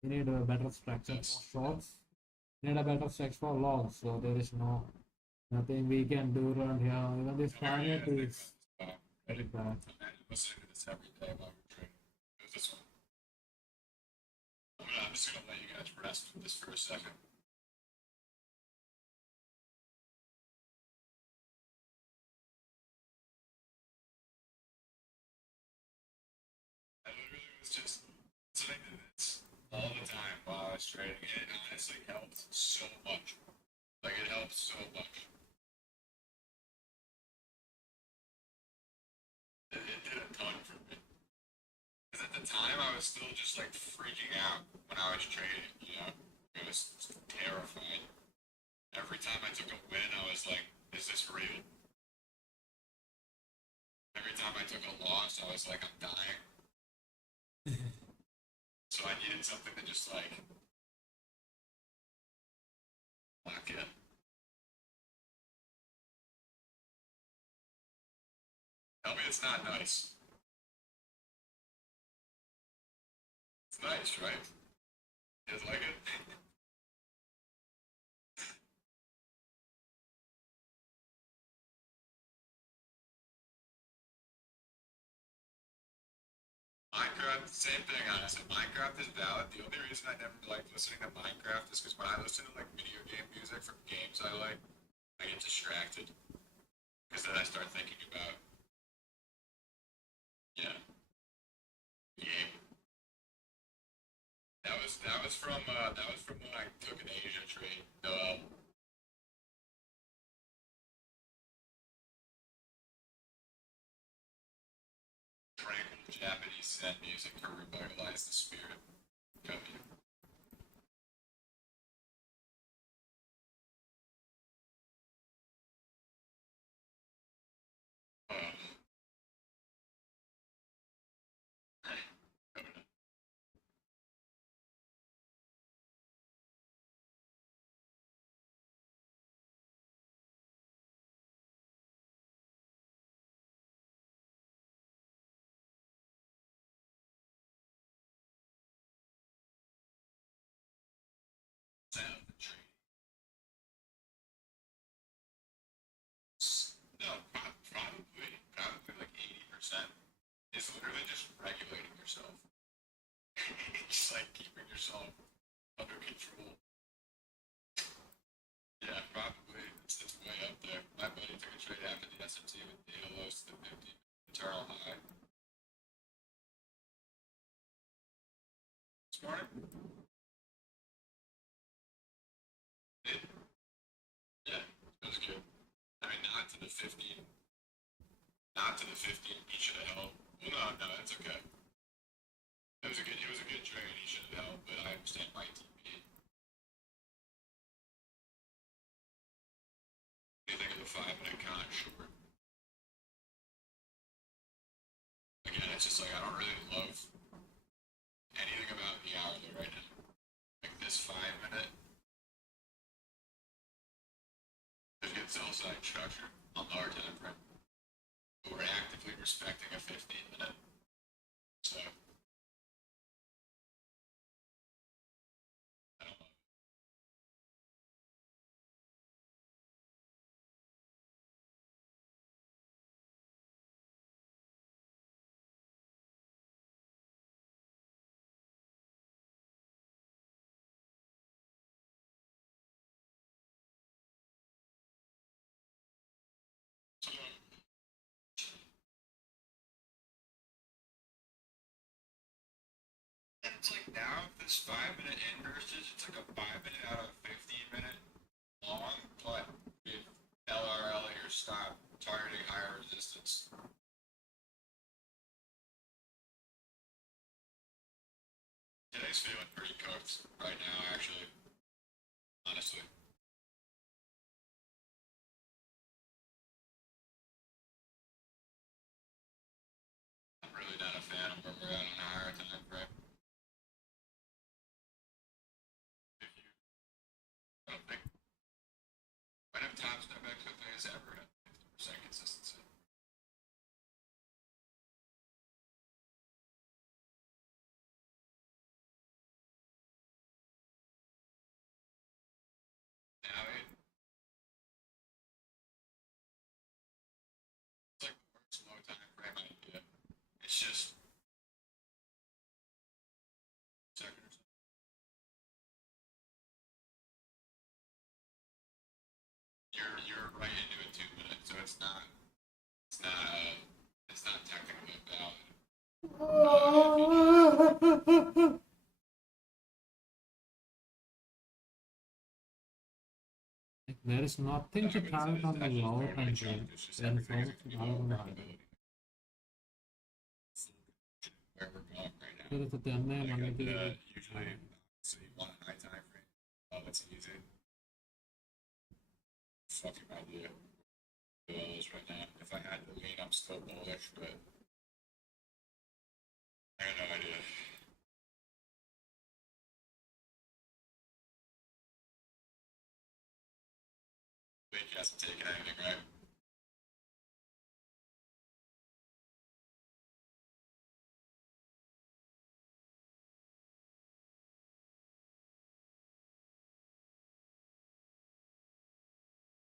We need a better structure for shorts. We need a better structure for longs. So there is nothing we can do around here. Even this climate is very bad. I'm listening to this every day while we're trading. It was this one. I'm just gonna let you guys rest with this for a second. I literally was just listening to this all the time while I was trading. It honestly helped so much. Like it helped so much. It did a ton for me. Because at the time I was still just like freaking out when I was trading, I was terrified. Every time I took a win, I was like, is this real? Every time I took a loss, I was like, I'm dying. So I needed something to just like lock in. Tell me it's not nice. It's nice, right? You guys like it? Minecraft, same thing, honestly. Minecraft is valid. The only reason I never like listening to Minecraft is because when I listen to like video game music from games I like, I get distracted. Because then I start thinking about, yeah, game. That was from when I took an Asia trade. Tranquil Japanese Zen music to revitalize the spirit. Copy. is literally just regulating yourself. It's like keeping yourself under control. Yeah, probably. It's way up there. My buddy took a trade after the SMT with data lows to the 50 internal high. This morning? Yeah, it was good. I mean, not to the 15. Not to the 15. He should have held. Well, no, that's okay. It was a good trade. He should have held, but I understand my TP. What do you think of the 5-minute con short? Again, it's just like I don't really love anything about the hourly right now. Like this 5-minute, there's good sell side structure on the R time frame. But we're actively respecting a 15-minute. So I don't know. So, and it's like now this 5-minute inverses, it's like a 5-minute out of a 15-minute long, but with LRL at your stop, targeting higher resistance. Today's feeling pretty cooked right now, actually. Honestly. I'm really not a fan of where we're at on a higher time frame. If you, I don't think, might have top step exit thing has ever had 50% consistency. Now it's like the worst low time frame idea. It's just second or something. You're right into a 2 minute, so it's not technically valid. Like, there is nothing to target on the lower time frame. There is always to target on the high. Where we're going right now. There is a 10 Like money usually, so you want a high time frame. Oh, that's easy. Fucking idea. Do all those right now. If I had to lean, I'm still bullish, but I got no idea. Wake hasn't taken anything, right?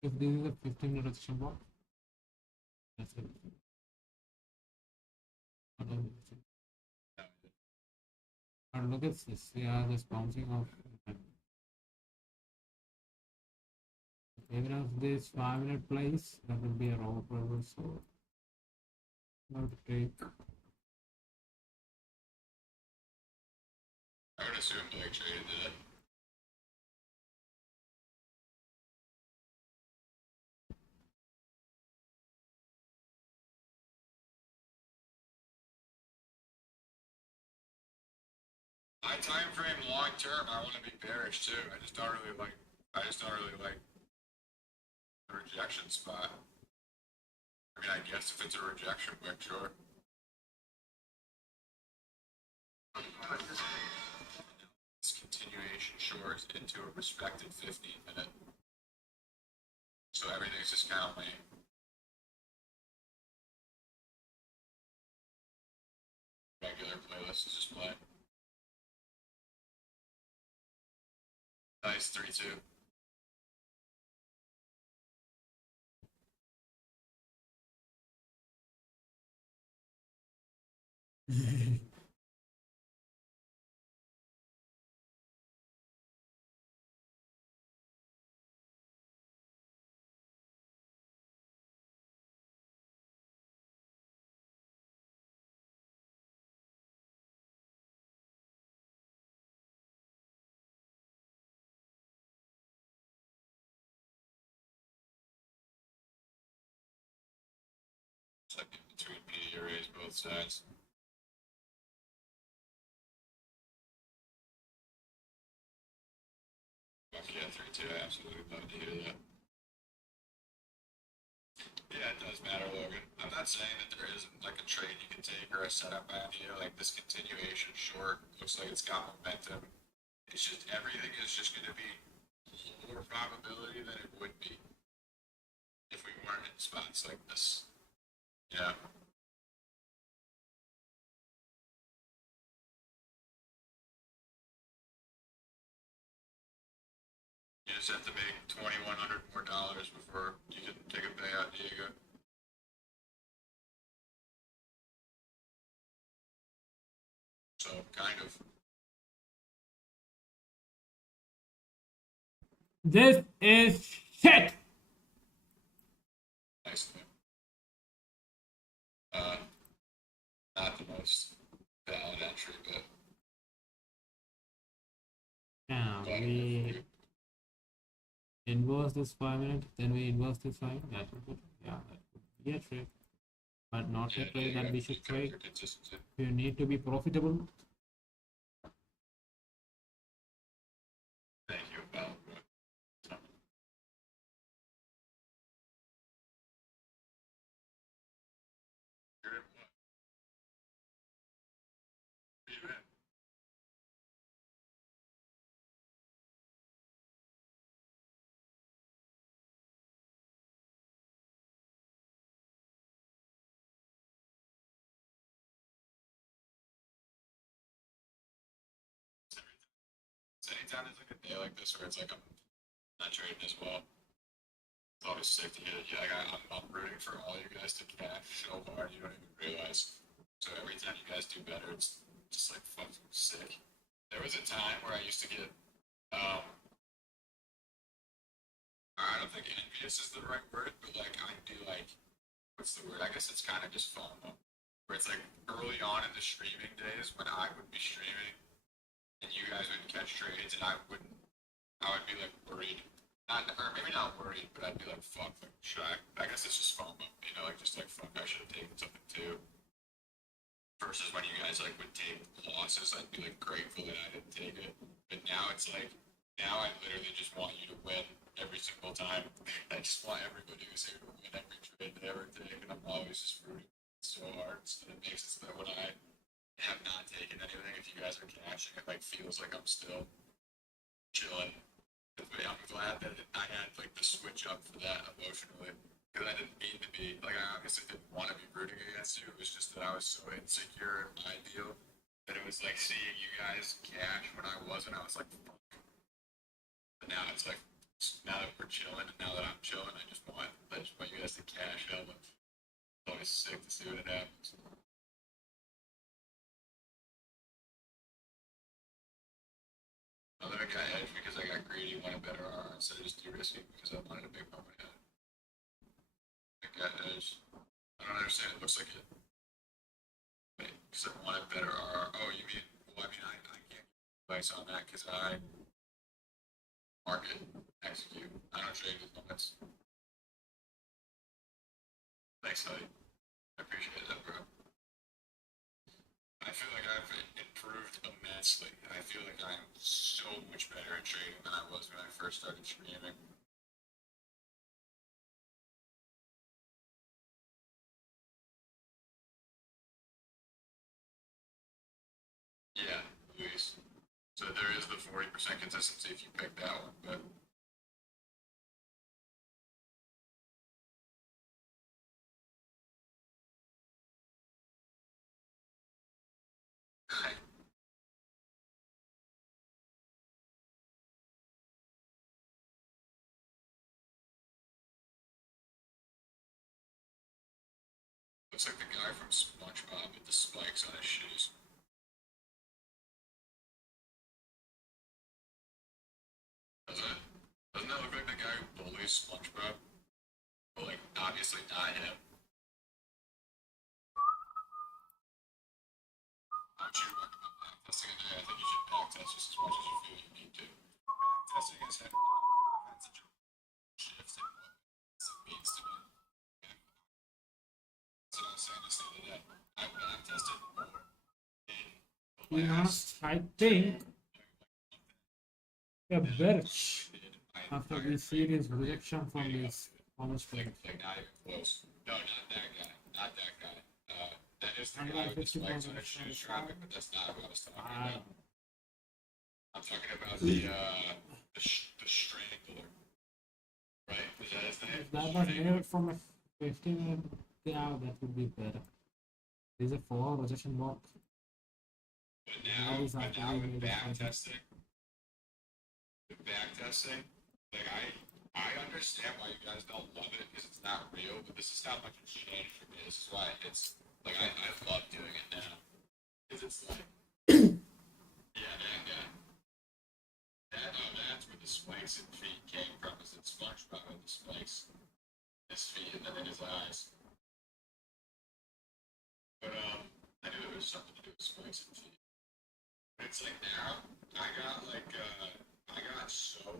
If this is a 15-minute resistance block, that's it. And look at this. Yeah, this bouncing off. Even if this 5-minute plays, that will be a raw forever. So, not to take. I would assume Blake traded it. My time frame long term, I want to be bearish too. I just don't really like the rejection spot. I mean, I guess if it's a rejection wick, sure. This continuation short into a respected 15-minute. So everything's just kind of lame. Regular playlist is just playing. Nice 3-2. It's like in between media arrays, both sides. Fuck yeah, 3-2, I absolutely love to hear that. Yeah, it does matter, Logan. I'm not saying that there isn't like a trade you can take or a setup idea. Like this continuation short looks like it's got momentum. It's just everything is just going to be more probability than it would be if we weren't in spots like this. Yeah. You just have to make $2,100 more before you can take a payout, Diego. So kind of. This is shit. Nice. Uh, not the most valid entry, but Yeah, glad we inverse this 5 minute, then we inverse this 5. That would be, yeah, that would be a trick, but not yeah, a trade that we should trade. for consistency. You need to be profitable. Thank you, Val. You're in what? Are you in? So anytime there's like a day like this where it's like I'm not trading as well, it's always sick to hear that. Yeah, I'm rooting for all you guys to cash so hard you don't even realize. So every time you guys do better, it's just like fucking sick. There was a time where I used to get, um, I don't think envious is the right word, but like I'd be like, what's the word? I guess it's kind of just FOMO. Where it's like early on in the streaming days when I would be streaming and you guys would catch trades and I wouldn't, I would be like worried. Not, or maybe not worried, but I'd be like, fuck, like, should I guess it's just FOMO, you know, like just like, fuck, I should have taken something too. Versus when you guys like would take losses, I'd be like grateful that I didn't take it. But now it's like, now I literally just want you to win every single time. I just want everybody who's here to win every trade they ever take, and I'm always just rooting so hard. So it makes it so that when I have not taken anything, if you guys are cashing, it like feels like I'm still chilling. I'm glad that I had like the switch up for that emotionally because I didn't mean to be like I obviously didn't want to be rooting against you. It was just that I was so insecure in my deal that it was like seeing you guys cash when I wasn't. I was like, fuck. But now it's like now that we're chilling and now that I'm chilling, I just want you guys to cash out. It's always sick to see what it happens. Other guy edged because I got greedy, wanted better R instead of just de-risking because I wanted a big moment. I got edged. I don't understand. It looks like it. Wait, because I wanted better R. Oh, you mean? Well, I mean, I can't give advice on that because I market execute. I don't trade with limits. Thanks, buddy. I appreciate that, bro. I feel like I've improved immensely. I feel like I'm so much better at trading than I was when I first started streaming. Yeah, Luis. So there is the 40% consistency if you pick that one, but looks like the guy from SpongeBob with the spikes on his shit. obviously not him. I'm sure you recommend back testing in there. I think you should back test just as much as you feel you need to. Back testing has had a lot of offensive shifts and what it means to me. That's what I was saying this the other day. I back tested more in To the be last honest, I think a birch my after entire we see training this career. rejection from this college Like, page. like not even close. No, not that guy. Not that guy. That is the I'm guy like with the 50 spikes on pounds his shoes of dropping, but that's not what I was talking I about. I'm talking about the strangler, right? Is that his name? if that was Strangler. made from a 15-minute now, that would be better. There's a 4 rejection box. But That is but after now we with made back it. testing, like I understand why you guys don't love it because it's not real, but this is how much it's changed for me. This is why it's like I love doing it now because it's like yeah, that guy. That's where the spikes in feet came from. Is it SpongeBob with the spikes in his feet and then in his eyes? But I knew there was something to do with spikes in feet. But it's like now I got so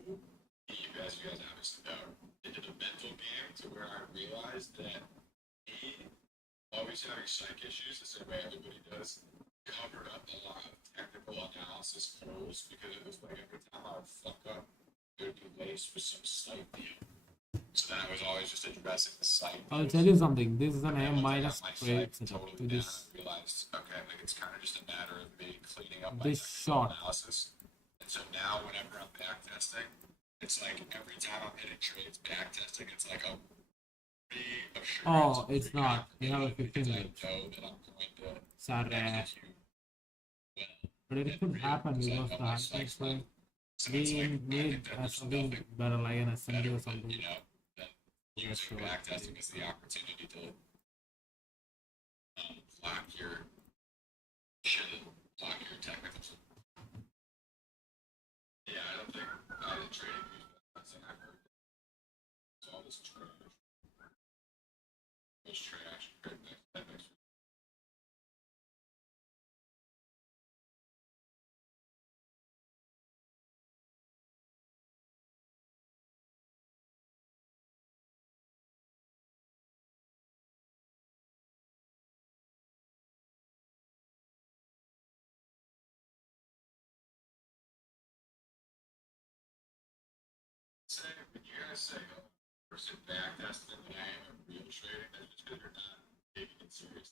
deep, as you guys obviously know, into the mental game to where I realized that me always having psych issues the same way everybody does covered up a lot of technical analysis holes because it was like every time I would fuck up, it would be laced with some psych deal. So then I was always just addressing the psych I'll deals. tell you something. This is an And A then once I minus got my grade psych setup totally to down, this. I realized, okay, like it's kind of just a matter of me cleaning up my This technical shot. analysis. And so now whenever I'm back testing, it's like every time I'm hitting trades back testing, it's like a reassurance. Oh, it's not. You have a 15 because I minutes. know that I'm going to Sad. execute well. But it could happen Because I because know the my high psych's play. level. So it's We like, I need think that there's something nothing better like an SMG better or than, something. than using sure. back testing as the opportunity to block your shit, block your technicals. Yeah, I don't think I didn't trade views, but I'm saying I've heard it's all this trash. This trash. That makes say when you guys say person back testing the name of real trading, that's just because you're not taking it serious.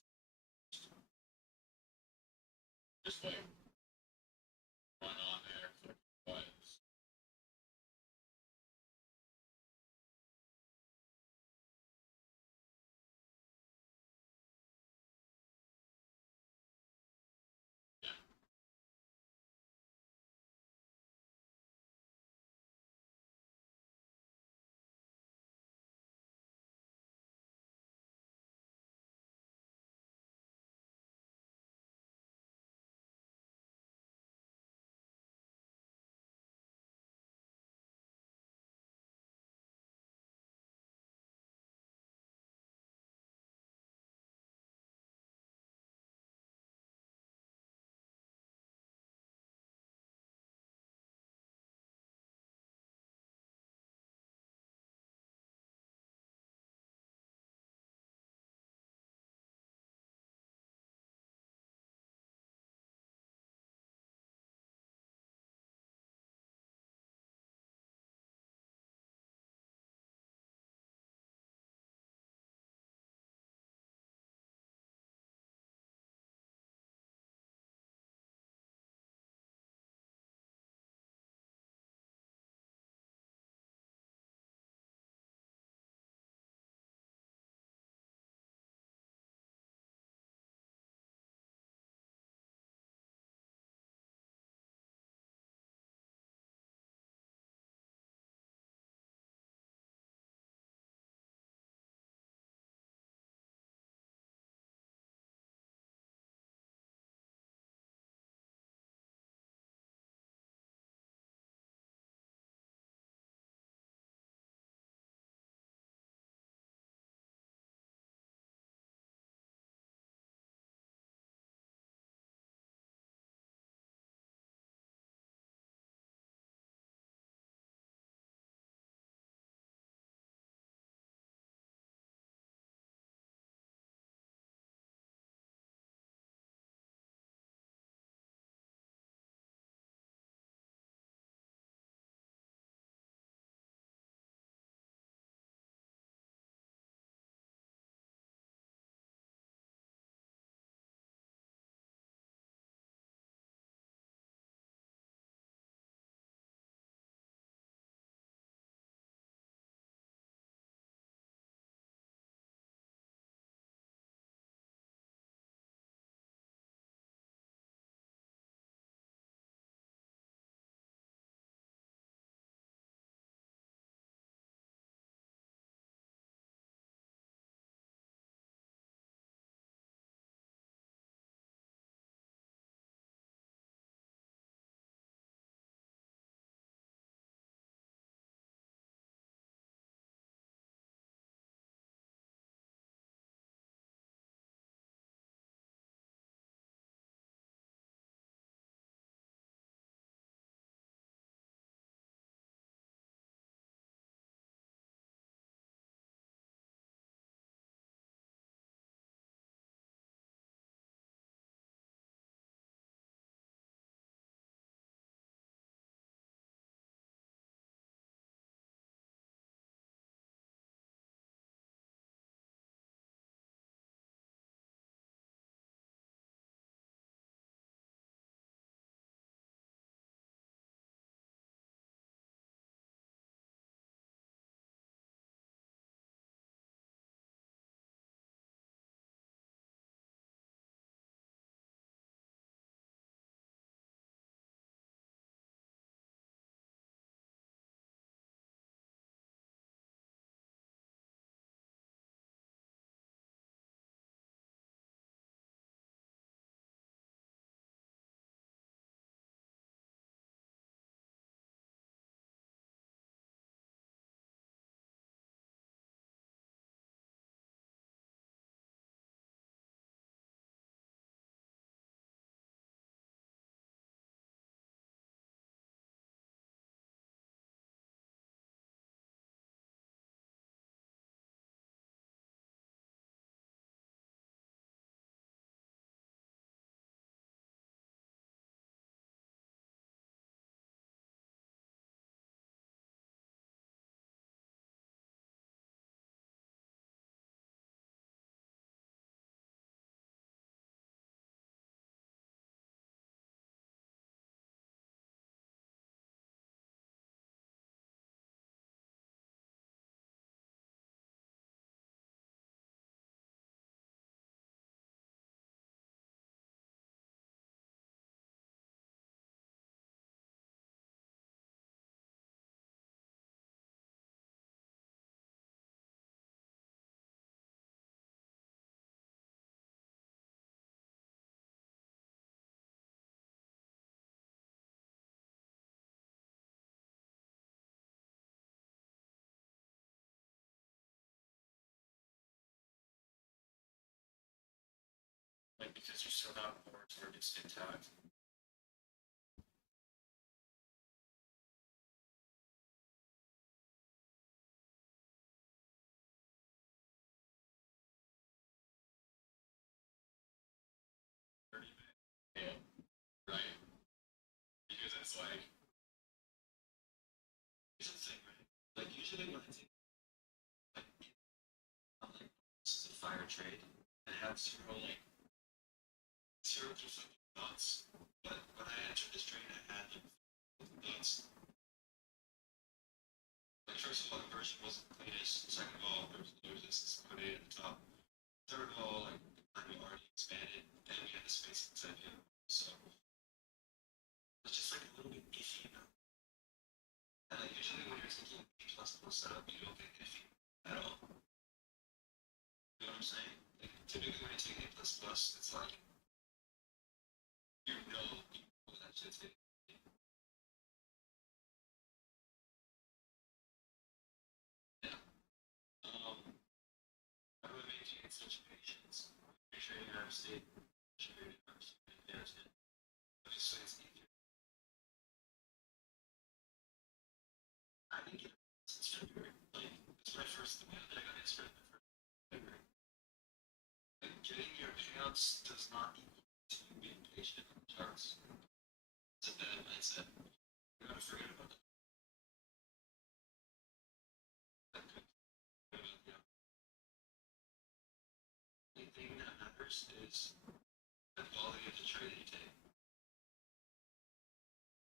Just like run on there, click buttons. just intact. Yeah, right. Because it's like, Here's the thing, right? Like usually when I take like, I'm like, this is a fire trade and have zero conflicting thoughts. But when I entered this trade, I had like thoughts. Like first of all, the version wasn't the cleanest. Second of all, there was this code at the top. Third of all, like I already expanded, and we had the space inside here. So it's just like a little bit iffy, you know. And like usually when you're taking a plus setup, you don't get iffy at all. You know what I'm saying? Like typically when you take A plus plus, it's like you know that shit's it. Yeah. How do I maintain such patience? Make sure you have state. Make sure you have state. Obviously, it's easier. I didn't get it since February. Like it's my first. The mail that I got yesterday, my first February. Like getting your payouts does not equal to being patient on the charts. It's a bad mindset. You gotta forget about that. That could forget about the only thing that matters is the quality of the trade that you take.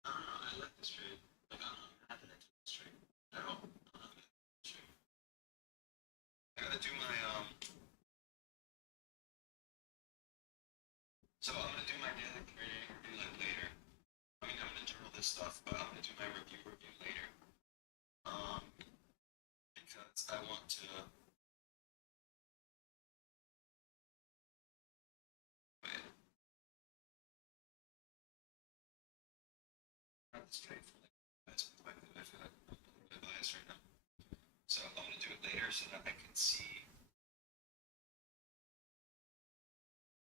I don't know. I like this trade. Like I'm not mad that I took this trade at all. I'm not mad at this trade. I gotta do my So I'm gonna do my daily trading review like later. I mean, I'm gonna journal this stuff, but I'm gonna do my review later. Because I want to. Wait. Not this trade from like that's perspective. I feel like I'm a little bit biased right now. So I'm gonna do it later so that I can see.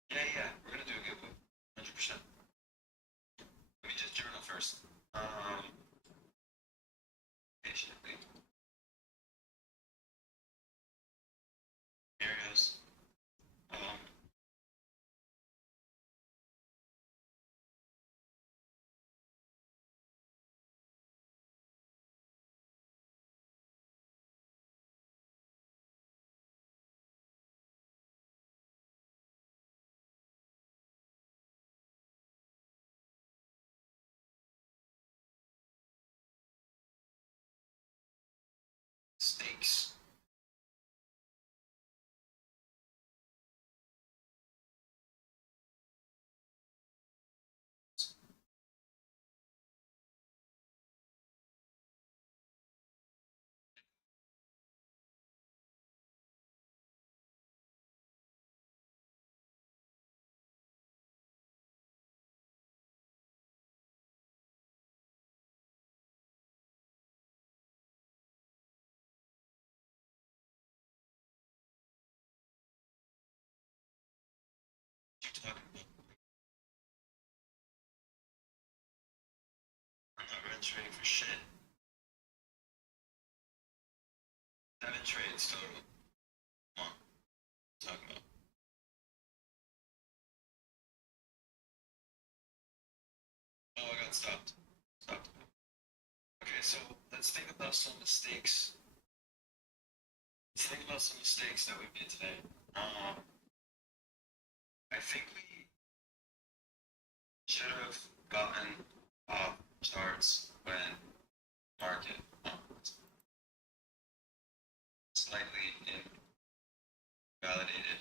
Yeah, we're gonna do a giveaway, 100%. Let me just journal first. Patiently. Areas. Stakes. Keep talking about. I'm not run trading for shit. 7 trades total. Come on. Talk about. Oh, I got stopped. Stopped. Okay, so let's think about some mistakes. Let's think about some mistakes that we made today. I think we should have gotten off charts when market slightly invalidated.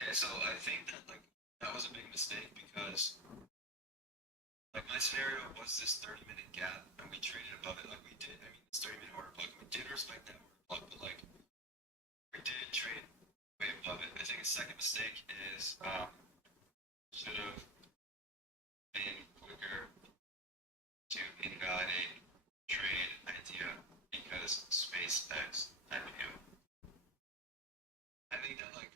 Okay, so I think that like that was a big mistake because like my scenario was this 30-minute gap and we traded above it like we did. I mean this 30-minute order block. We did respect that order block, but like we did trade way above it. I think a second mistake is should have been quicker to invalidate trade idea because SpaceX IPO. I think that like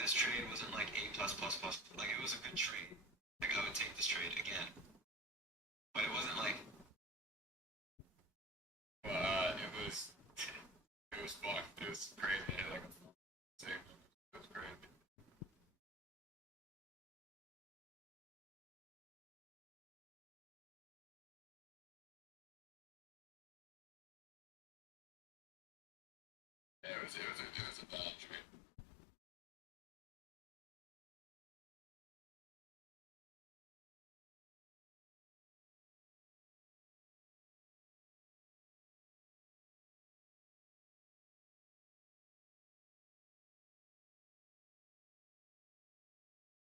this trade wasn't like A Yeah, it was a boundary.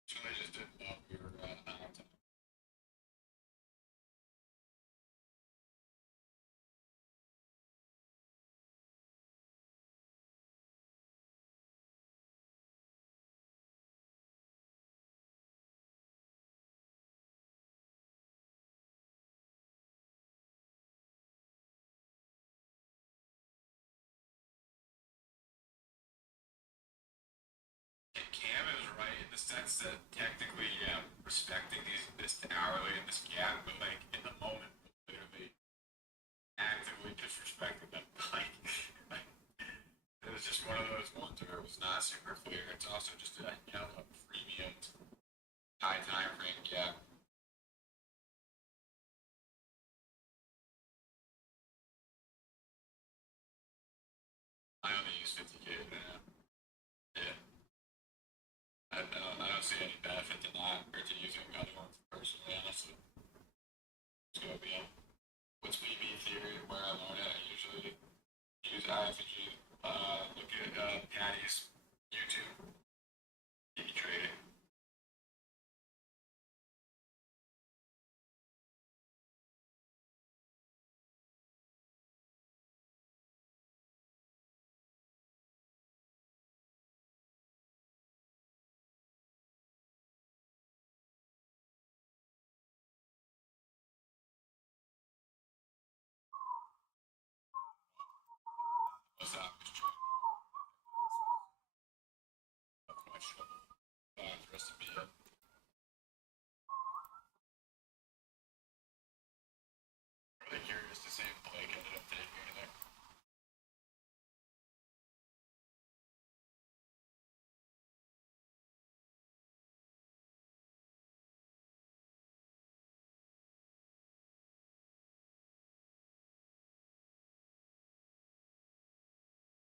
So I just didn't know we were out of time. Cam is right in the sense that technically, yeah, respecting this hourly and this gap, but like in the moment, literally actively disrespecting them. Like, it was just one of those ones where it was not super clear. It's also just a a premium high time frame gap. I only use 50K now. Yeah. I don't see any benefit to not or to using other ones personally, honestly. It's gonna be what's VB theory where I learn it. I usually use IFG. Look at Patty's YouTube. VB trading. What's up? My show. For us to be really curious to see if Blake ended up taking anything.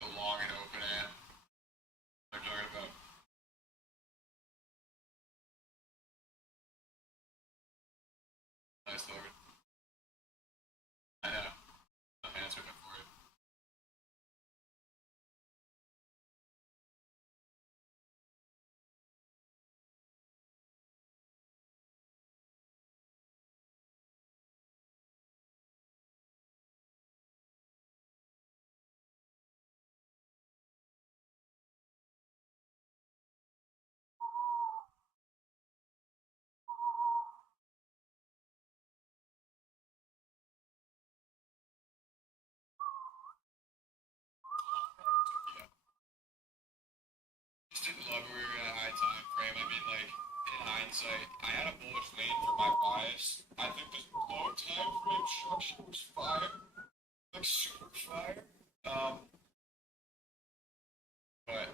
The long and open end. They're talking about. Nice Logan. I know. I'm answering it for you. Yeah. Just didn't love where we were at a high time frame. I mean, like, in hindsight, I had a bullish lean for my bias. I think this low time frame structure was fire. Like, super fire. But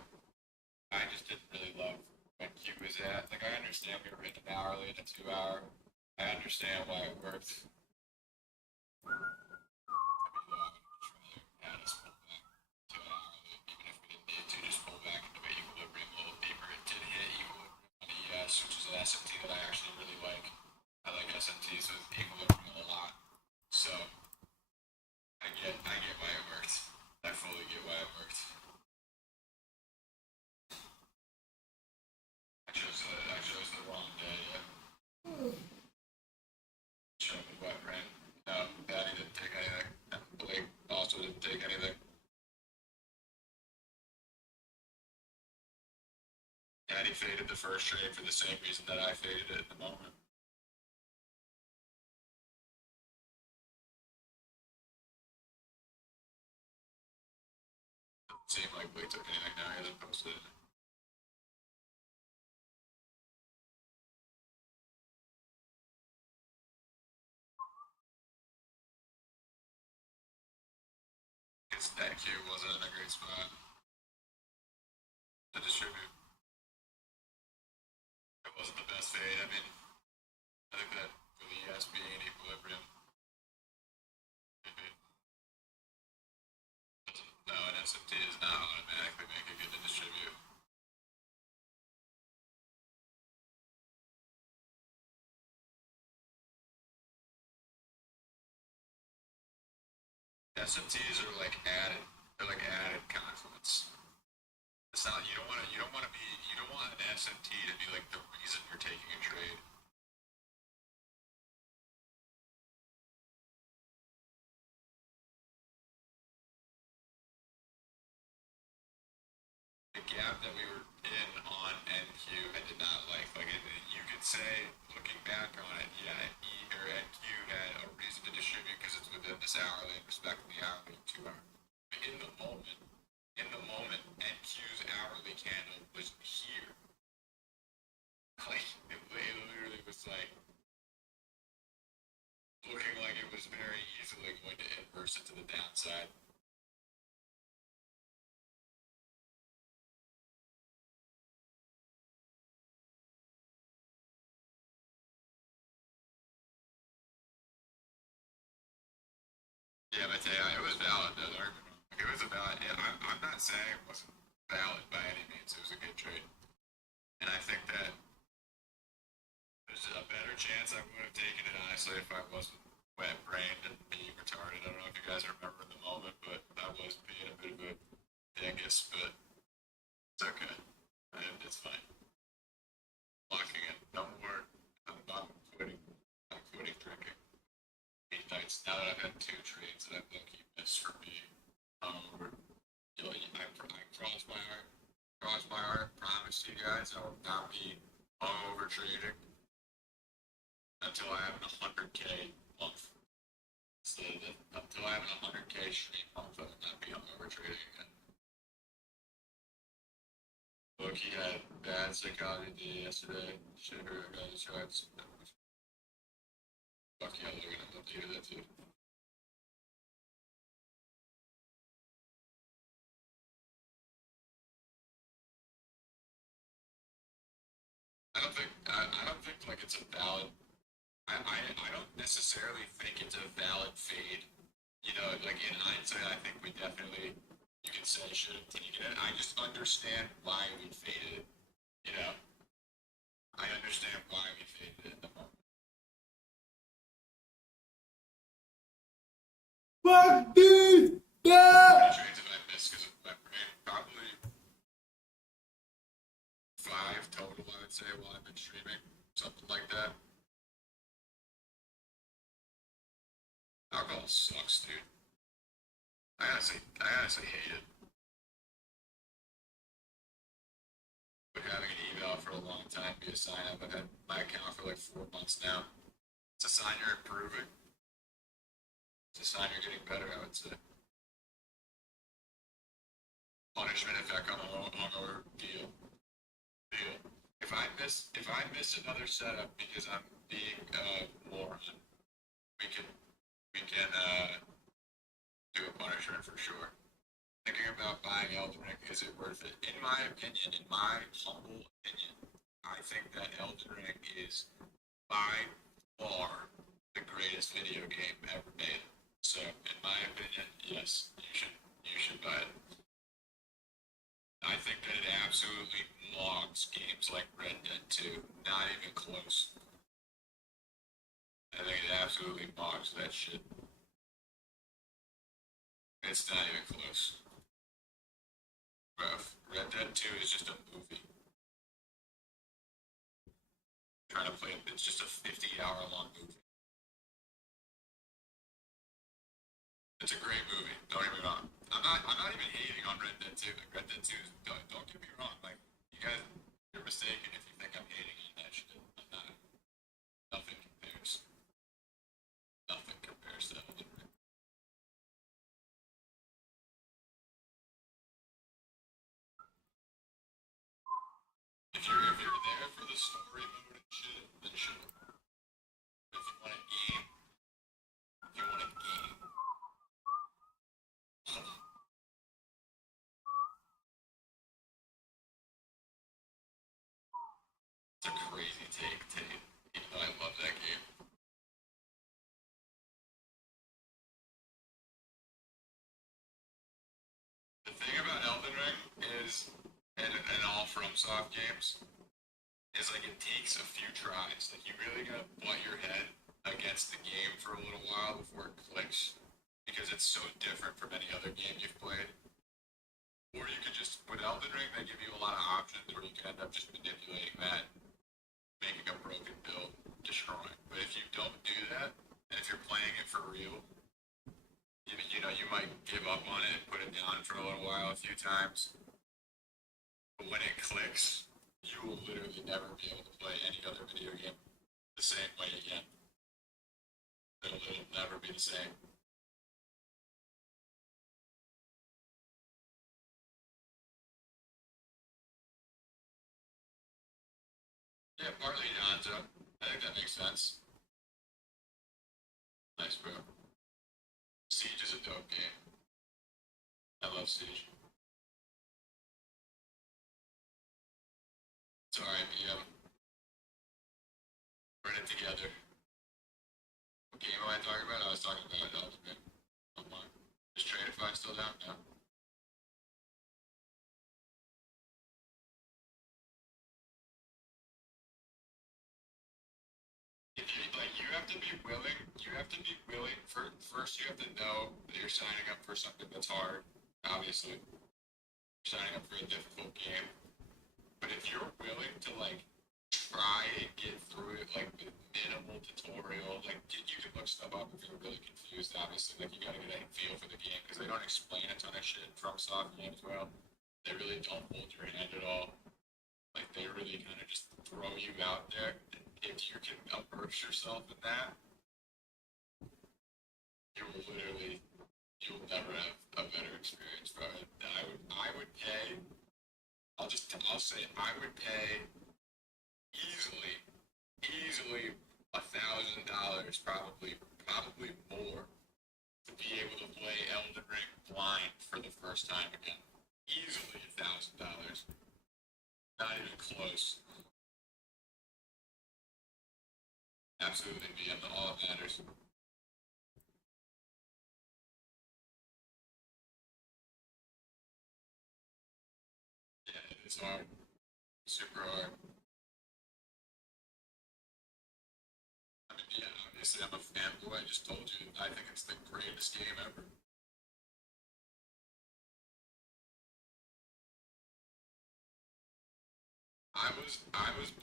I just didn't really love when Q was at. Like, I understand we were in an hourly and a 2 hour. I understand why it worked. I mean, though, I would much rather had us pull back to an hourly, even if we didn't need to just pull back into equilibrium a little deeper. It did hit equilibrium on ES, which is an SMT that I actually really like. I like SMTs with equilibrium a lot. So I get why it worked. I fully get why it worked. I chose the wrong day. Yeah. Show me what, right? No, Patty didn't take anything. And Blake also didn't take anything. Patty faded the first trade for the same reason that I faded it at the moment. Doesn't seem like Blake took anything now. He hasn't posted it. That Q wasn't in a great spot to distribute. It wasn't the best fade. I mean, I think that for the ES being in equilibrium, maybe. No, it SMT does not automatically make it good to distribute. SMTs are like added. They're like added confluence. It's not. You don't want to. You don't want to be. You don't want an SMT to be like the reason you're taking a trade. The gap that we were in on NQ, I did not like. Like you could say, looking back on it, yeah, E or NQ had a reason to distribute because it's within this hourly and respecting the hourly 2 hour. But in the moment, NQ's hourly candle was here. Like it literally was like looking like it was very easily going to inverse it to the downside. Yeah, but yeah, it was valid though. Don't get me wrong. It was a valid. I'm not saying it wasn't valid by any means. It was a good trade, and I think that there's a better chance I would have taken it honestly if I wasn't wet-brained and being retarded. I don't know if you guys remember in the moment, but I was being a bit of a dingus, but it's okay. It's fine. Locking it. No more. I'm quitting. I'm quitting drinking. 8 nights. Now that I've had 2 trades that I've lucky missed for me. I cross my heart. Promise you guys I will not be hungover trading until I have an 100K month. So until I have an 100K stream month, I will not be hungover trading again. Look, he had bad psychology day yesterday. Should have heard about his charts. Fuck yeah, they're gonna love to hear that too. I don't think like it's a valid. I don't necessarily think it's a valid fade. You know, like in hindsight, I think we definitely, you could say, should have taken it. I just understand why we faded it. You know, I understand why we faded it in the moment. Fuck this! How many trades have I missed because of my brain? Probably 5 total, I would say, while I've been streaming. Something like that. Alcohol sucks, dude. I honestly hate it. Been having an eval for a long time, be a sign up. I've had my account for like 4 months now. It's a sign you're improving. It's a sign you're getting better, I would say. Punishment if I come hungover, deal. If I miss another setup because I'm being moron, we can do a punishment for sure. Thinking about buying Elden Ring, is it worth it? In my opinion, in my humble opinion, I think that Elden Ring is by far the greatest video game ever made. So, in my opinion, yes, you should buy it. I think that it absolutely logs games like Red Dead 2, not even close. I think it absolutely mogs that shit. It's not even close. Bro, Red Dead 2 is just a movie. Trying to play it, it's just a 50-hour long movie. It's a great movie, don't get me wrong. I'm not even hating on Red Dead 2. Like, Red Dead 2 is, don't get me wrong, like, you guys, you're mistaken if you think I'm hating on that shit. I'm not. Nothing compares. Nothing compares to Elden Ring. If you're there for the story mode and shit, then sure. But if you want a game, it's a crazy take, even though I love that game. The is in all FromSoft games is like it takes a few tries. Like you really gotta butt your head against the game for a little while before it clicks because it's so different from any other game you've played. Or you could just, with Elden Ring, they give you a lot of options where you can end up just manipulating that, making a broken build, destroying. But if you don't do that, and if you're playing it for real, you know, you might give up on it, put it down for a little while a few times. But when it clicks, you will literally never be able to play any other video game the same way again. It'll never be the same. Yeah, partly Yonzo. I think that makes sense. Nice, bro. Siege is a dope game. I love Siege. It's alright, BM. We're in it together. What game am I talking about? I was talking about Elden Ring. Come on. Is Tradeify still down? No. If you like, you have to be willing. You have to be willing. First, you have to know that you're signing up for something that's hard. Obviously, you're signing up for a difficult game. But if you're willing to like try and get through it like with minimal tutorial, like you can look stuff up if you're really confused. Obviously, like you gotta get a feel for the game because they don't explain a ton of shit from soft games. Well, they really don't hold your hand at all. Like they really kind of just throw you out there. If you can immerse yourself in that, you will literally, you will never have a better experience from it. I would pay. I'll say I would pay easily $1,000, probably more, to be able to play Elden Ring blind for the first time again. Easily $1,000. Not even close. Absolutely, BM. All that matters. Yeah, it's hard. Super hard. I mean, yeah, obviously I'm a fanboy. I just told you. I think it's the greatest game ever. I was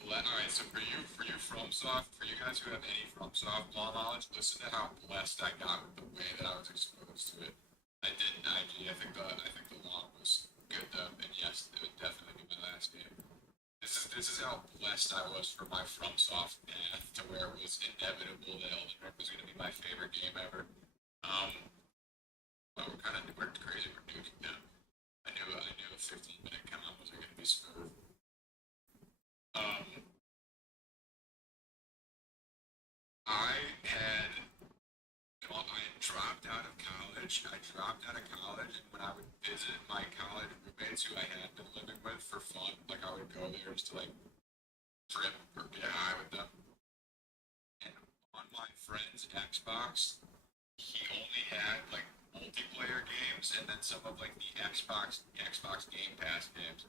blessed. All right, so for you FromSoft, for you guys who have any FromSoft law knowledge, listen to how blessed I got with the way that I was exposed to it. I did an IG. I think the law was good though, and yes, it would definitely be my last game. This is how blessed I was for my FromSoft path to where it was inevitable that Elden Ring was going to be my favorite game ever. But we're crazy. We're nuking now. I knew a 15-minute count wasn't going to be smooth. Um, I had, well, I had dropped out of college. And when I would visit my college roommates who I had been living with for fun, like I would go there just to like trip or get high with them. And on my friend's Xbox, he only had like multiplayer games and then some of like the Xbox Game Pass games.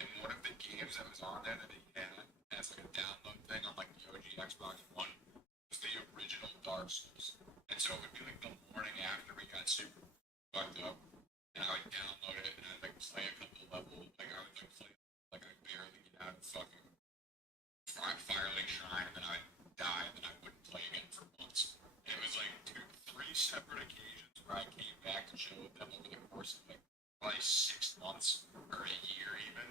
And one of the games that was on there that he had as like a download thing on like the OG Xbox One was the original Dark Souls. And so it would be like the morning after we got super fucked up, and I would download it and I'd like play a couple levels. Like I would like play like I barely get out of fucking Firelink Shrine, and then I'd die, and then I wouldn't play again for months. And it was like three separate occasions where I came back to chill with them over the course of like probably 6 months or a year even.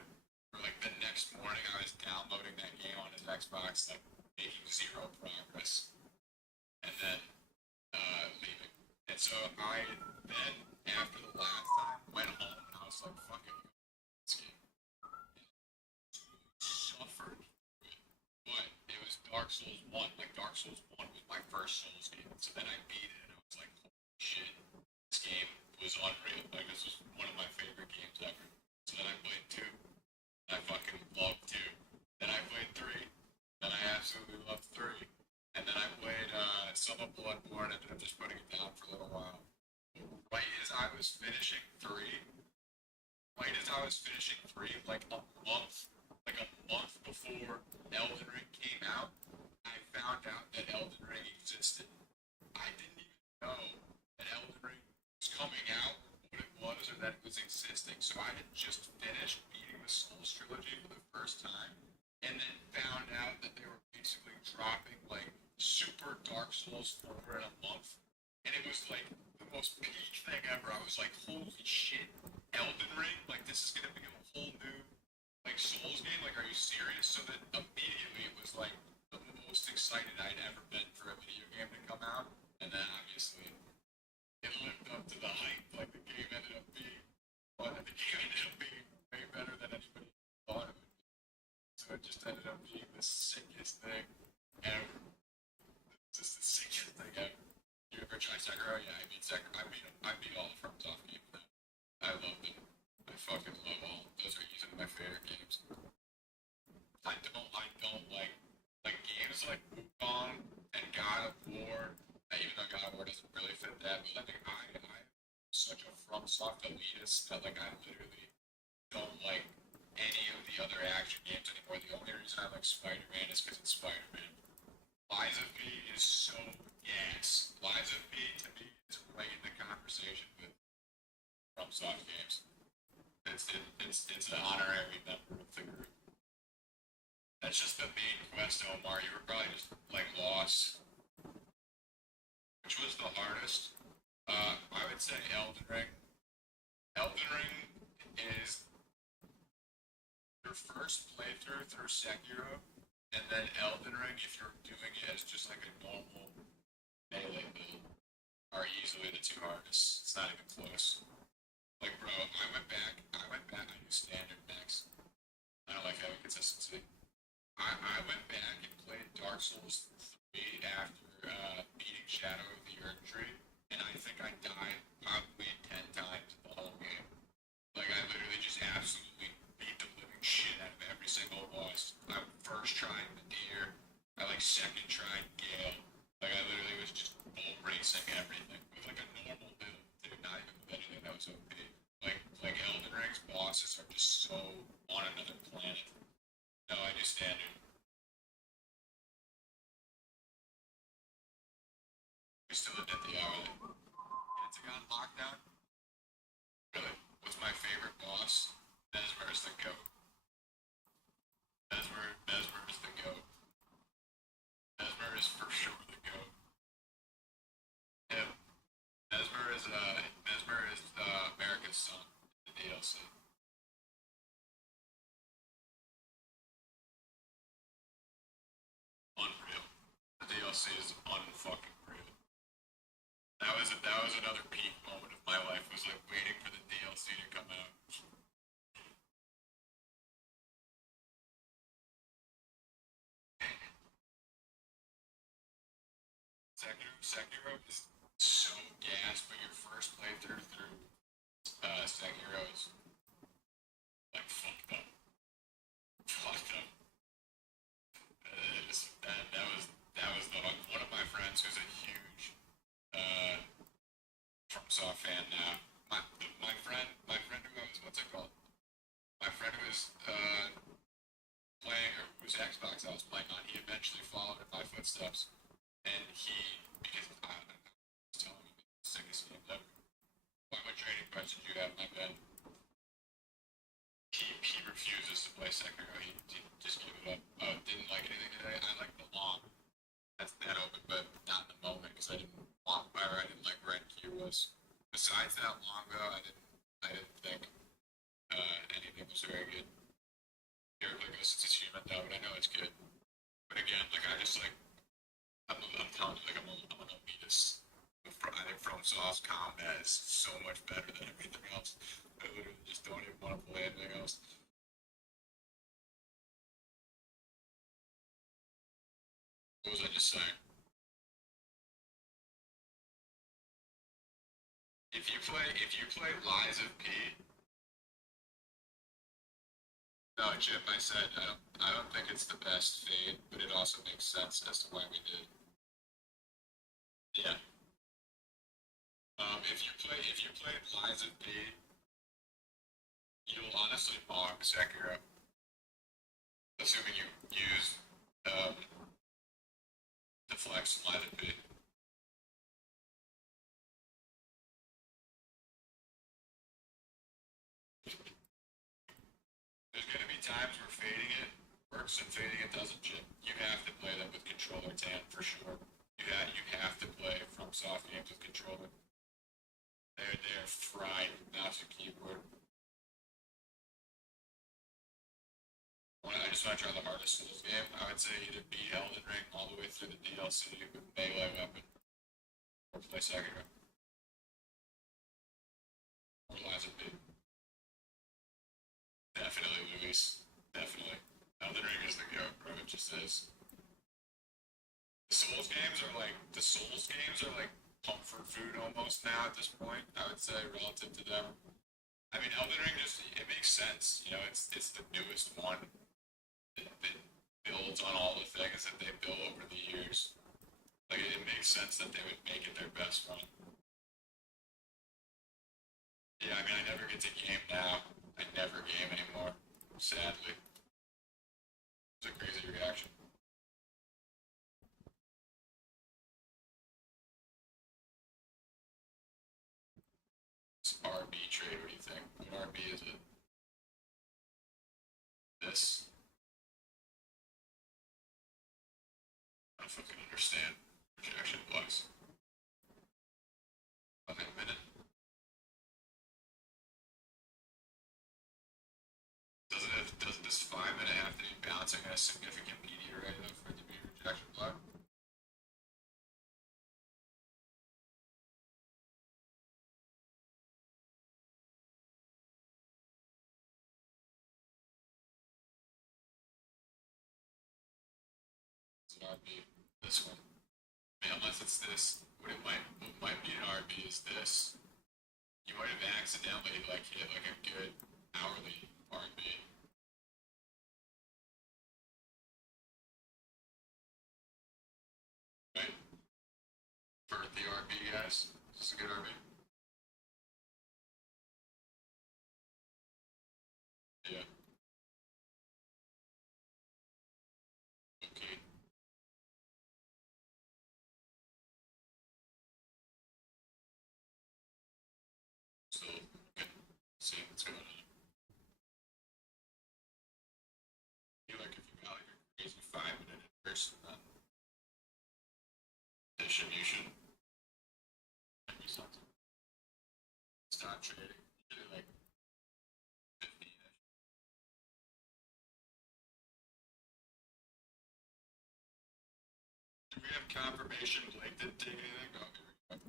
Or like the next morning, I was downloading that game on his Xbox, like making zero progress, and then leaving. And so I then, after the last time, went home and I was like, "Fuck it, this game." Suffered, but it was Dark Souls One. Like Dark Souls One was my first Souls game, so then I beat it, and I was like, "Holy shit, this game was unreal." Like this was one of my favorite games ever. So then I played 2. I fucking loved 2. Then I played 3. Then I absolutely loved 3. And then I played some of Bloodborne, ended up just putting it down for a little while. Right as I was finishing 3, right as I was finishing 3, like a month before Elden Ring came out, I found out that Elden Ring existed. I didn't even know that Elden Ring was coming out, what it was, or that it was existing. So I had just finished beating the Souls trilogy for the first time, and then found out that they were basically dropping like Super Dark Souls 4 in a month, and it was like the most peak thing ever. I was like, holy shit, Elden Ring, like this is gonna be a whole new like Souls game. Like, are you serious? So that immediately it was like the most excited I'd ever been for a video game to come out, and then obviously it lived up to the hype. Like the game ended up being, but the game ended up being way better than anybody thought it would be. So it just ended up being the sickest thing ever. Just the sickest thing ever. You ever try Sekiro? Yeah, I beat Sekiro. I beat all the FromSoft games now. I love them. I fucking love all. Those are easily my favorite games. I don't like games like Wukong and God of War. Even though God of War doesn't really fit that, but like I'm such a FromSoft elitist that like I literally don't like any of the other action games anymore. The only reason I like Spider-Man is because it's Spider-Man. Lies of P is so gas. Lies of P to me is right in the conversation with FromSoft games. It's an honorary member of the group. That's just the main quest, Omar. You were probably just like lost. Which was the hardest? I would say Elden Ring. Elden Ring is your first playthrough through Sekiro, and then Elden Ring, if you're doing it as just like a normal melee build, are easily the two hardest. It's not even close. Like, bro, I went back, I used standard max. I don't like having consistency. I went back and played Dark Souls 3 after beating Shadow of the Erdtree, and I think I died probably 10 times in the whole game. Like, I literally just absolutely beat the living shit out of every single boss. I first tried Nadir, I like second tried Gale. Like, I literally was just bull racing everything with like a normal build, dude, not even with anything that was OP. Like Elden Ring's bosses are just so on another planet. No, I do standard. We still did the hourly. Pentagon lockdown? Really? What's my favorite boss? Mesmer is the goat. Mesmer is the goat. Mesmer is for sure the goat. Yeah. Mesmer is America's son in the DLC. Unreal. The DLC is unfucking real. That was another peak moment of my life. Was like waiting for the DLC to come out. Sekiro is so gas, but your first playthrough through Sekiro is like fucked up. Fucked up. That was the one of my friends who's a huge FromSoft fan now. My friend who was what's it called? My friend who was playing or whose Xbox I was playing on, he eventually followed in my footsteps, and because I was telling him the sickest game ever. What trading cards did you have, my bad? He refuses to play Sekiro. He just gave it up. Didn't like anything today. I like the long. That's that open, but not in the moment because I didn't like Red Q was. Besides that long though, I didn't think anything was very good. Like this is human though, but I know it's good. But again, like I just like I'm telling you, like I'm an elitist. I think FromSoft's combat is so much better than everything else. I literally just don't even want to play anything else. What was I just saying? If you play Lies of P, no, Chip, I said I don't think it's the best fade, but it also makes sense as to why we did. Yeah. If you played Lies of P, You'll honestly bog Sekiro, assuming you use the flex and let it be. There's going to be times where fading it works and fading it doesn't, Jim. You have to play them with controller tan for sure. You have to play from soft games with controller. They're fried mouse and keyboard. I just want to try the hardest Souls game. I would say either beat Elden Ring all the way through the DLC with melee weapon, or play Sekiro. Or Liza B. Definitely, Luis. Definitely. Elden Ring is the goat, bro. It just is. The Souls games are like comfort food almost now at this point. I would say relative to them. I mean, Elden Ring just it makes sense. You know, it's the newest one. It builds on all the things that they built over the years. Like it makes sense that they would make it their best one. Yeah, I mean, I never get to game now. I never game anymore. Sadly, it's a crazy reaction. It's RB trade. What do you think? What RB is it? This. I don't fucking understand projection blocks. Okay, a minute. Doesn't this 5 minute have to be bouncing at a significant media rate though for it to be a rejection block? It's an RB. This one. I mean, unless it's this, what might be an RB is this. You might have accidentally like hit like a good hourly RB. Right? For the RB guys. Is this a good RB? Yeah. Okay. So okay. See what's going on. I feel like if you got like a crazy 5 minute inverse distribution, might be something. Stop trading. Get it like 15-ish. Do we have confirmation Blake didn't take anything? Oh, here we go.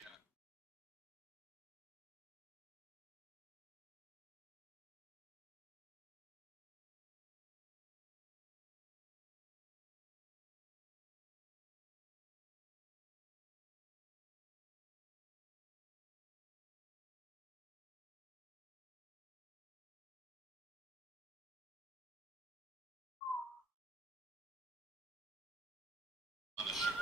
Yeah. On the short.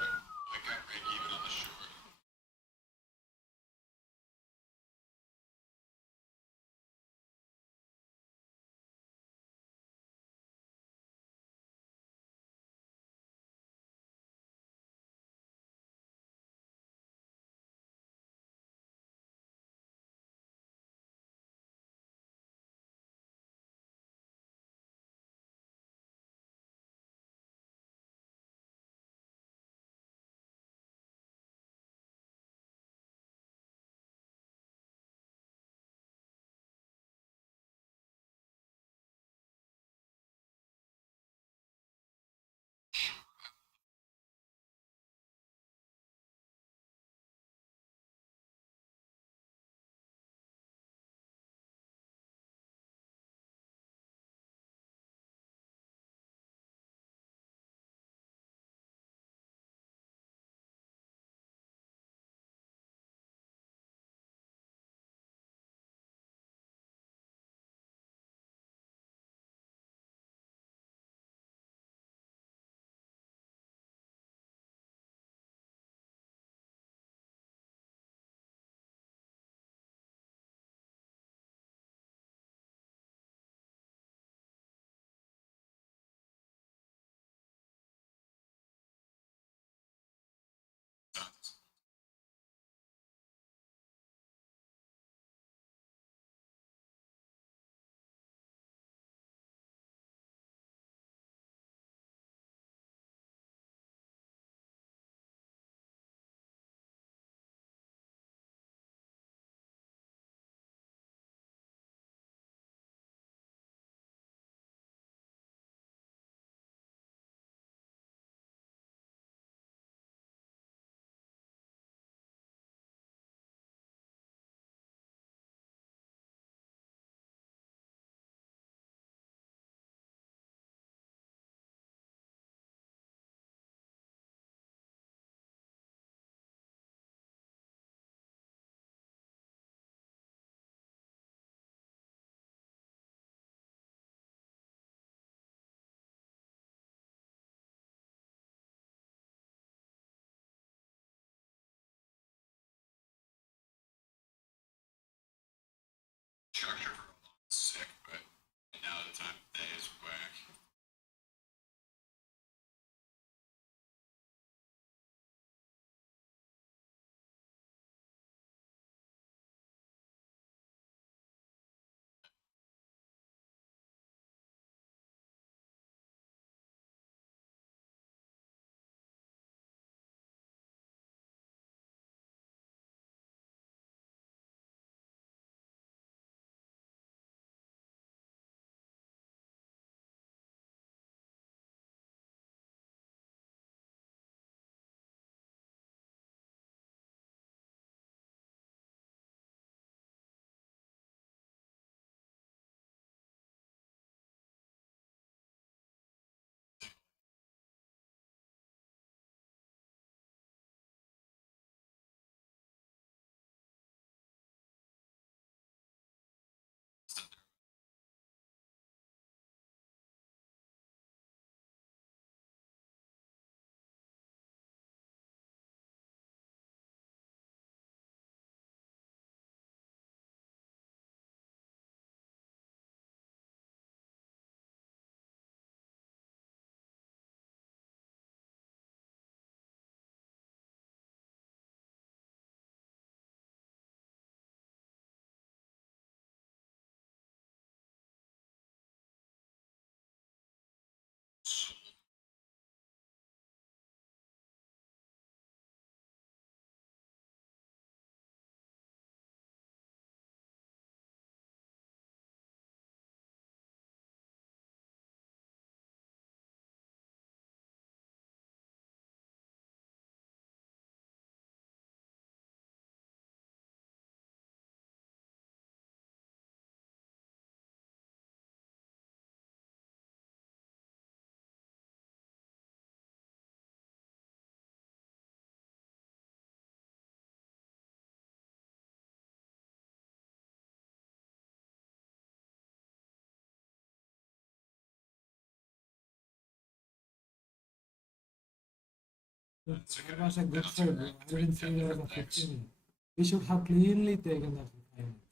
That's a That good was a good bounce fight, bro. around I between didn't see 10 there was a different things. 15. We should have cleanly taken that for 5 minutes.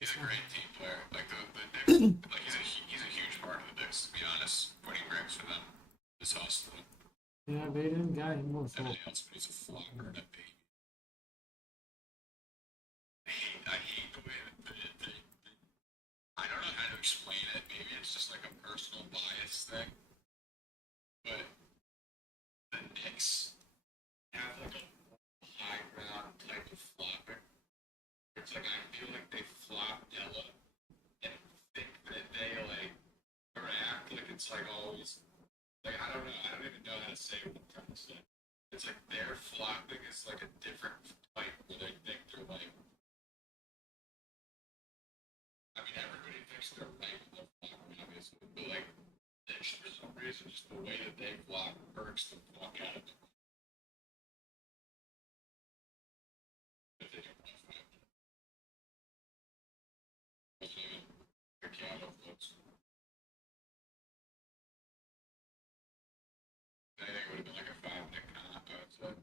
He's a great team player. Like the Knicks, like he's a huge part of the Knicks. To be honest, winning rings for them is hustling. Yeah, we didn't get him more, so Everything else, but he's a flopper and a baby. I hate the way that I don't know how to explain it. Maybe it's just like a personal bias thing, but the Knicks have like a high ground type of flopping. It's like I feel like they flop Ella and think that they like or act like it's like always like I don't know. I don't even know how to say what I'm trying to say. It's like their flopping is like a different type where they think they're like. I mean, everybody thinks they're right when they're flopping, obviously, but like, for some reason, just the way that they flop irks the fuck out of me. If they don't play five, wasn't even Ricardo flips. I think it would have been like a 5 minute comp, I would say.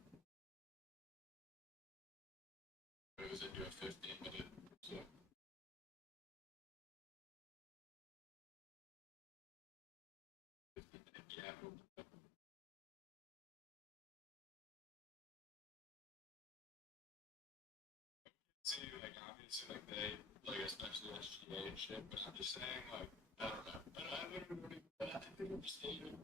But it was into a 15 minute, so. Yeah. See, like obviously, like they, like especially SGA and shit. But I'm just saying, like, I don't know. I literally don't even. I think I'm just hating.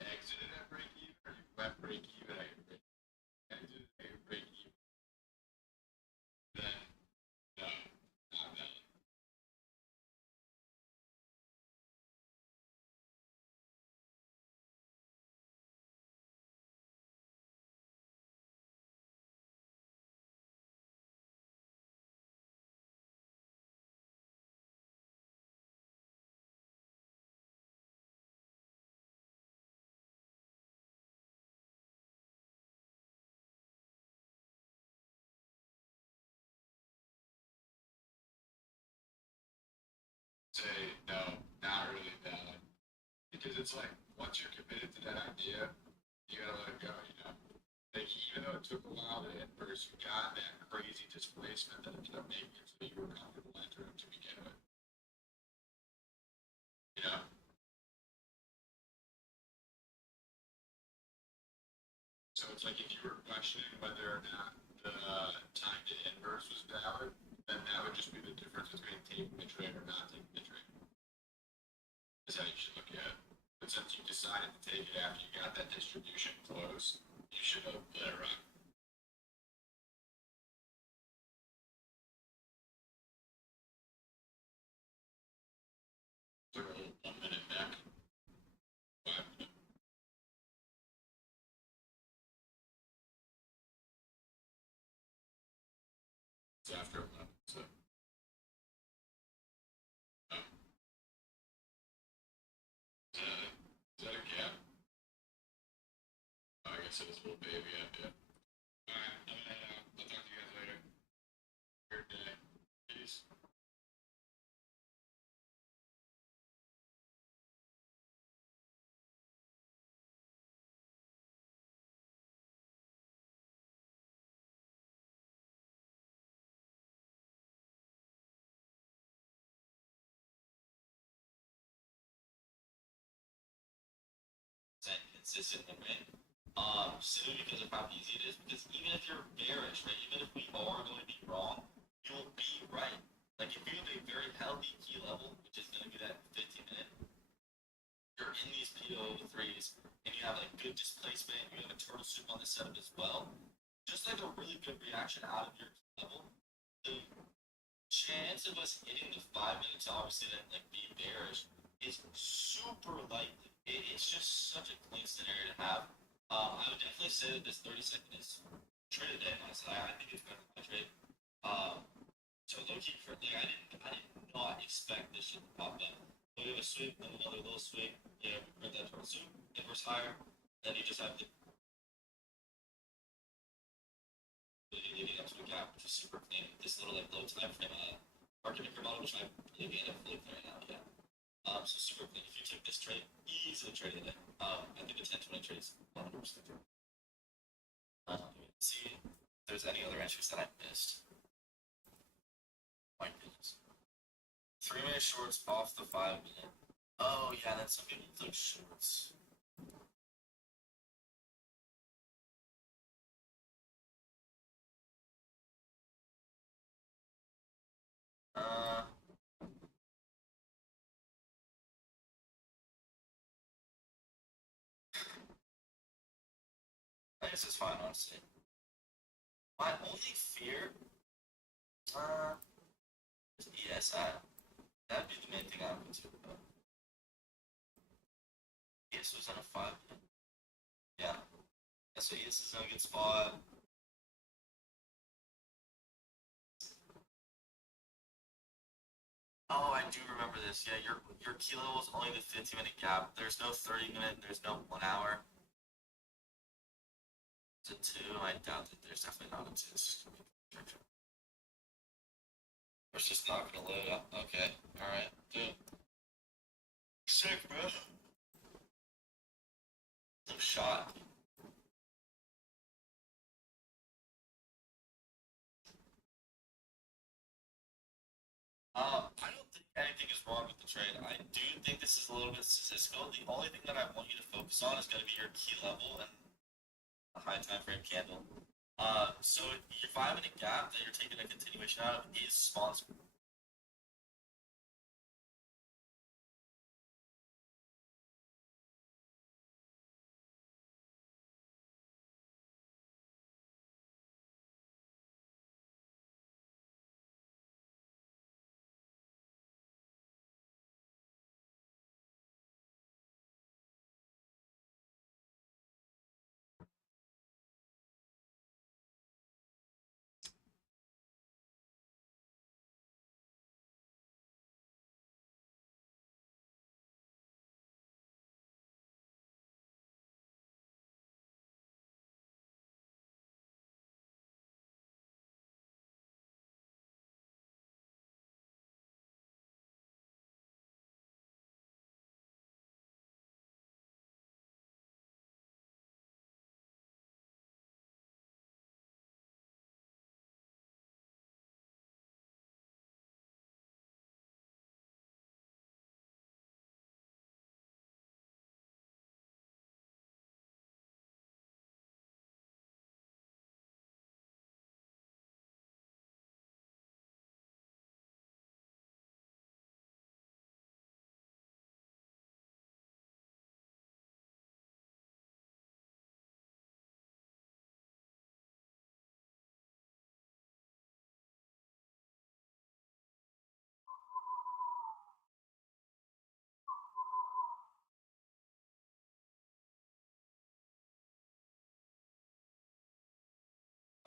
Exited at break even, or you went break even at your break. Exited at your break even. Then no, not that. Say no, not really valid. Because it's like once you're committed to that idea, you gotta let it go. You know, like even though it took a while to inverse, you got that crazy displacement that ended up making it so you were comfortable entering to begin with. You know, so it's like if you were questioning whether or not the time to inverse was valid, then that would just be the difference between taking the trade or not taking the trade. Is how you should look at it. But since you decided to take it after you got that distribution close, you should have let it rock. Took a little 1 minute back. 5 minutes. It's after 11. So, oh, is that a gap? Oh, I guess it is a little baby up yet. Alright, I'm gonna head out. I'll talk to you guys later. Good day. Peace. Consistent and win. Simply because of how easy it is. Because even if you're bearish, right? Even if we are going to be wrong, you'll be right. Like if you have a very healthy key level, which is going to be that 15 minute, you're in these PO threes, and you have like good displacement. You have a turtle soup on the setup as well. Just like a really good reaction out of your key level. The chance of us hitting the 5 minutes, obviously, that like being bearish is super likely. It's just such a clean scenario to have. I would definitely say that this 30 second is trade of the day, honestly. I think it's better than my trade. So low key for like I did not expect this shit to pop up. So you have a sweep, then another little sweep. You know, convert that to a sweep, inverse higher. Then you just have the leading up to a gap, which is super clean. This little like low time frame market maker model, which I believe you end up flipping right now. Yeah. So super clean. If you took this trade, easily traded it. I think the 10-20 trade is 100%. See if there's any other entries that I missed. My goodness. 3-minute shorts off the 5-minute. Oh yeah, that's some people took shorts. Uh, I guess it's fine, honestly. My only fear, is ESI. That'd be the main thing I'm concerned about. ES was in a 5-minute. Yeah. So ES is in a good spot. Oh, I do remember this. Yeah, your key level is only the 15-minute gap. There's no 30-minute. There's no 1 hour. It's a 2. I doubt that there's definitely not a 2. It's just not gonna load up. Okay. All right. Dude. Sick, bro. Some shot. I don't think anything is wrong with the trade. I do think this is a little bit statistical. The only thing that I want you to focus on is going to be your key level and a high time frame candle. So your 5-minute gap that you're taking a continuation out of is sponsored.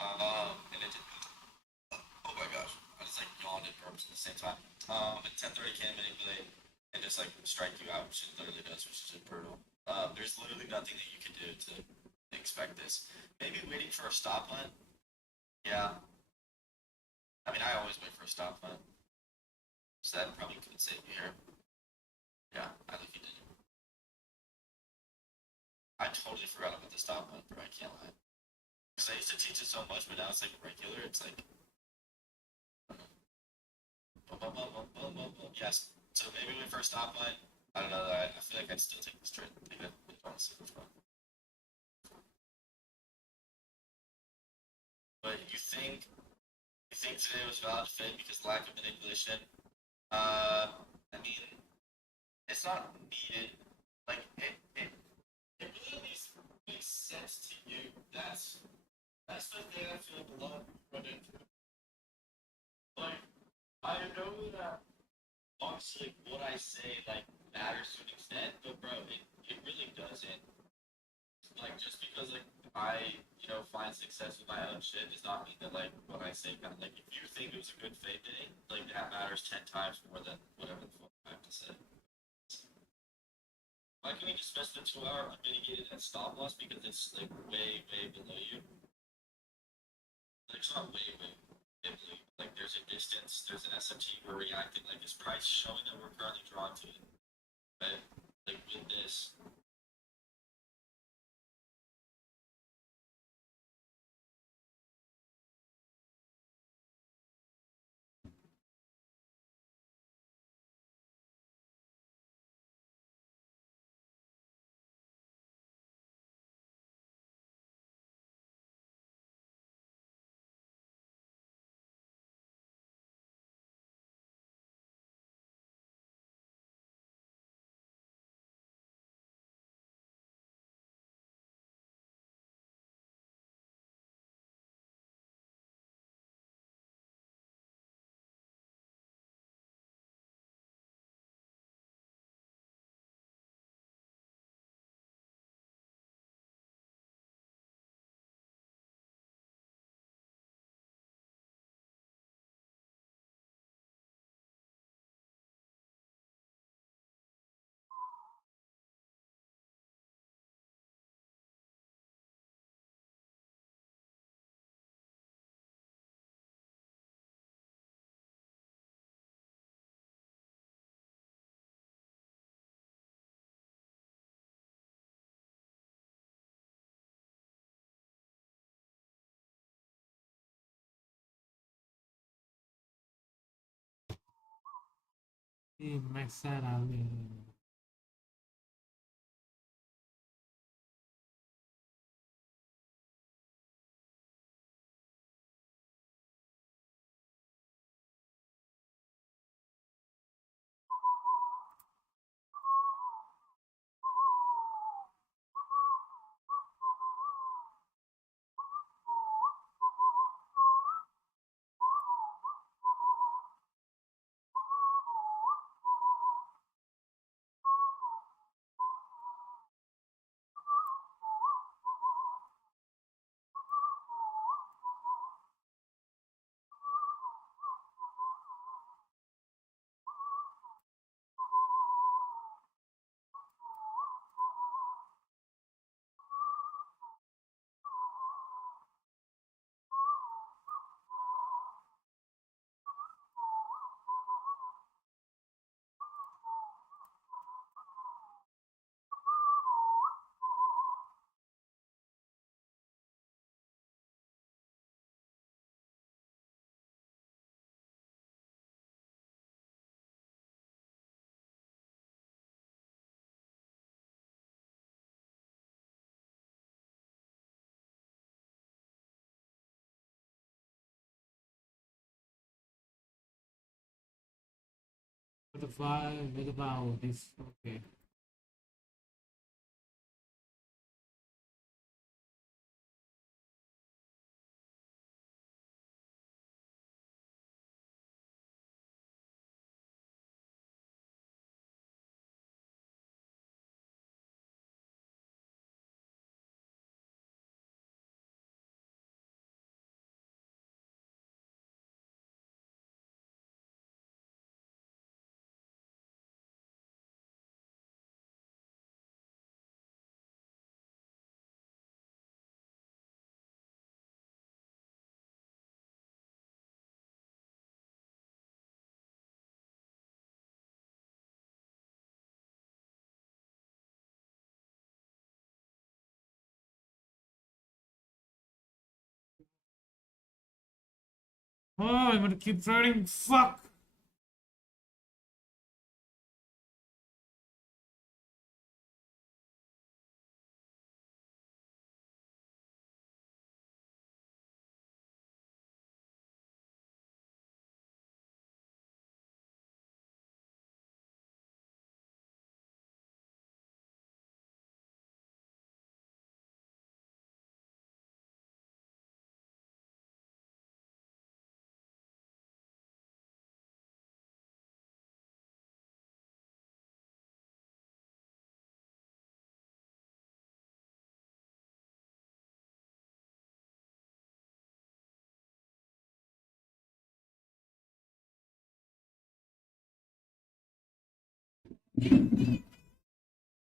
And it did. Oh my gosh, I just like yawned and burped at the same time. At 10:30 can manipulate and just like strike you out, which it literally does, which is just brutal. There's literally nothing that you can do to expect this. Maybe waiting for a stop hunt. Yeah. I mean, I always wait for a stop hunt. So that probably could save you here. Yeah, I think you did. I totally forgot about the stop hunt, bro. I can't lie. Because I used to teach it so much, but now it's like regular. It's like, boom, boom, boom, boom, boom, boom, boom. Yes. So maybe wait for a stop hunt. I don't know. I feel like I'd still take this trade, even honestly, which one. But you think today was valid fit because lack of manipulation? I mean, it's not needed. Like it really at least makes sense to you. That's the thing I feel like a lot of people run into. Like I know that obviously like, what I say like matters to an extent, but bro, it really doesn't. Like just because like I find success with my own shit does not mean that like what I say kind of like if you think it was a good fate day, like that matters 10 times more than whatever the fuck I have to say. we dismissed the 2-hour unmitigated at stop loss because it's like way below you. Like, it's not way below you. Like there's a distance, there's an SMT, we're reacting like this price showing that we're currently drawn to it. Right? Like with this. With the power, this okay. Oh, I'm gonna keep trading. Fuck.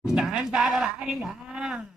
Time for the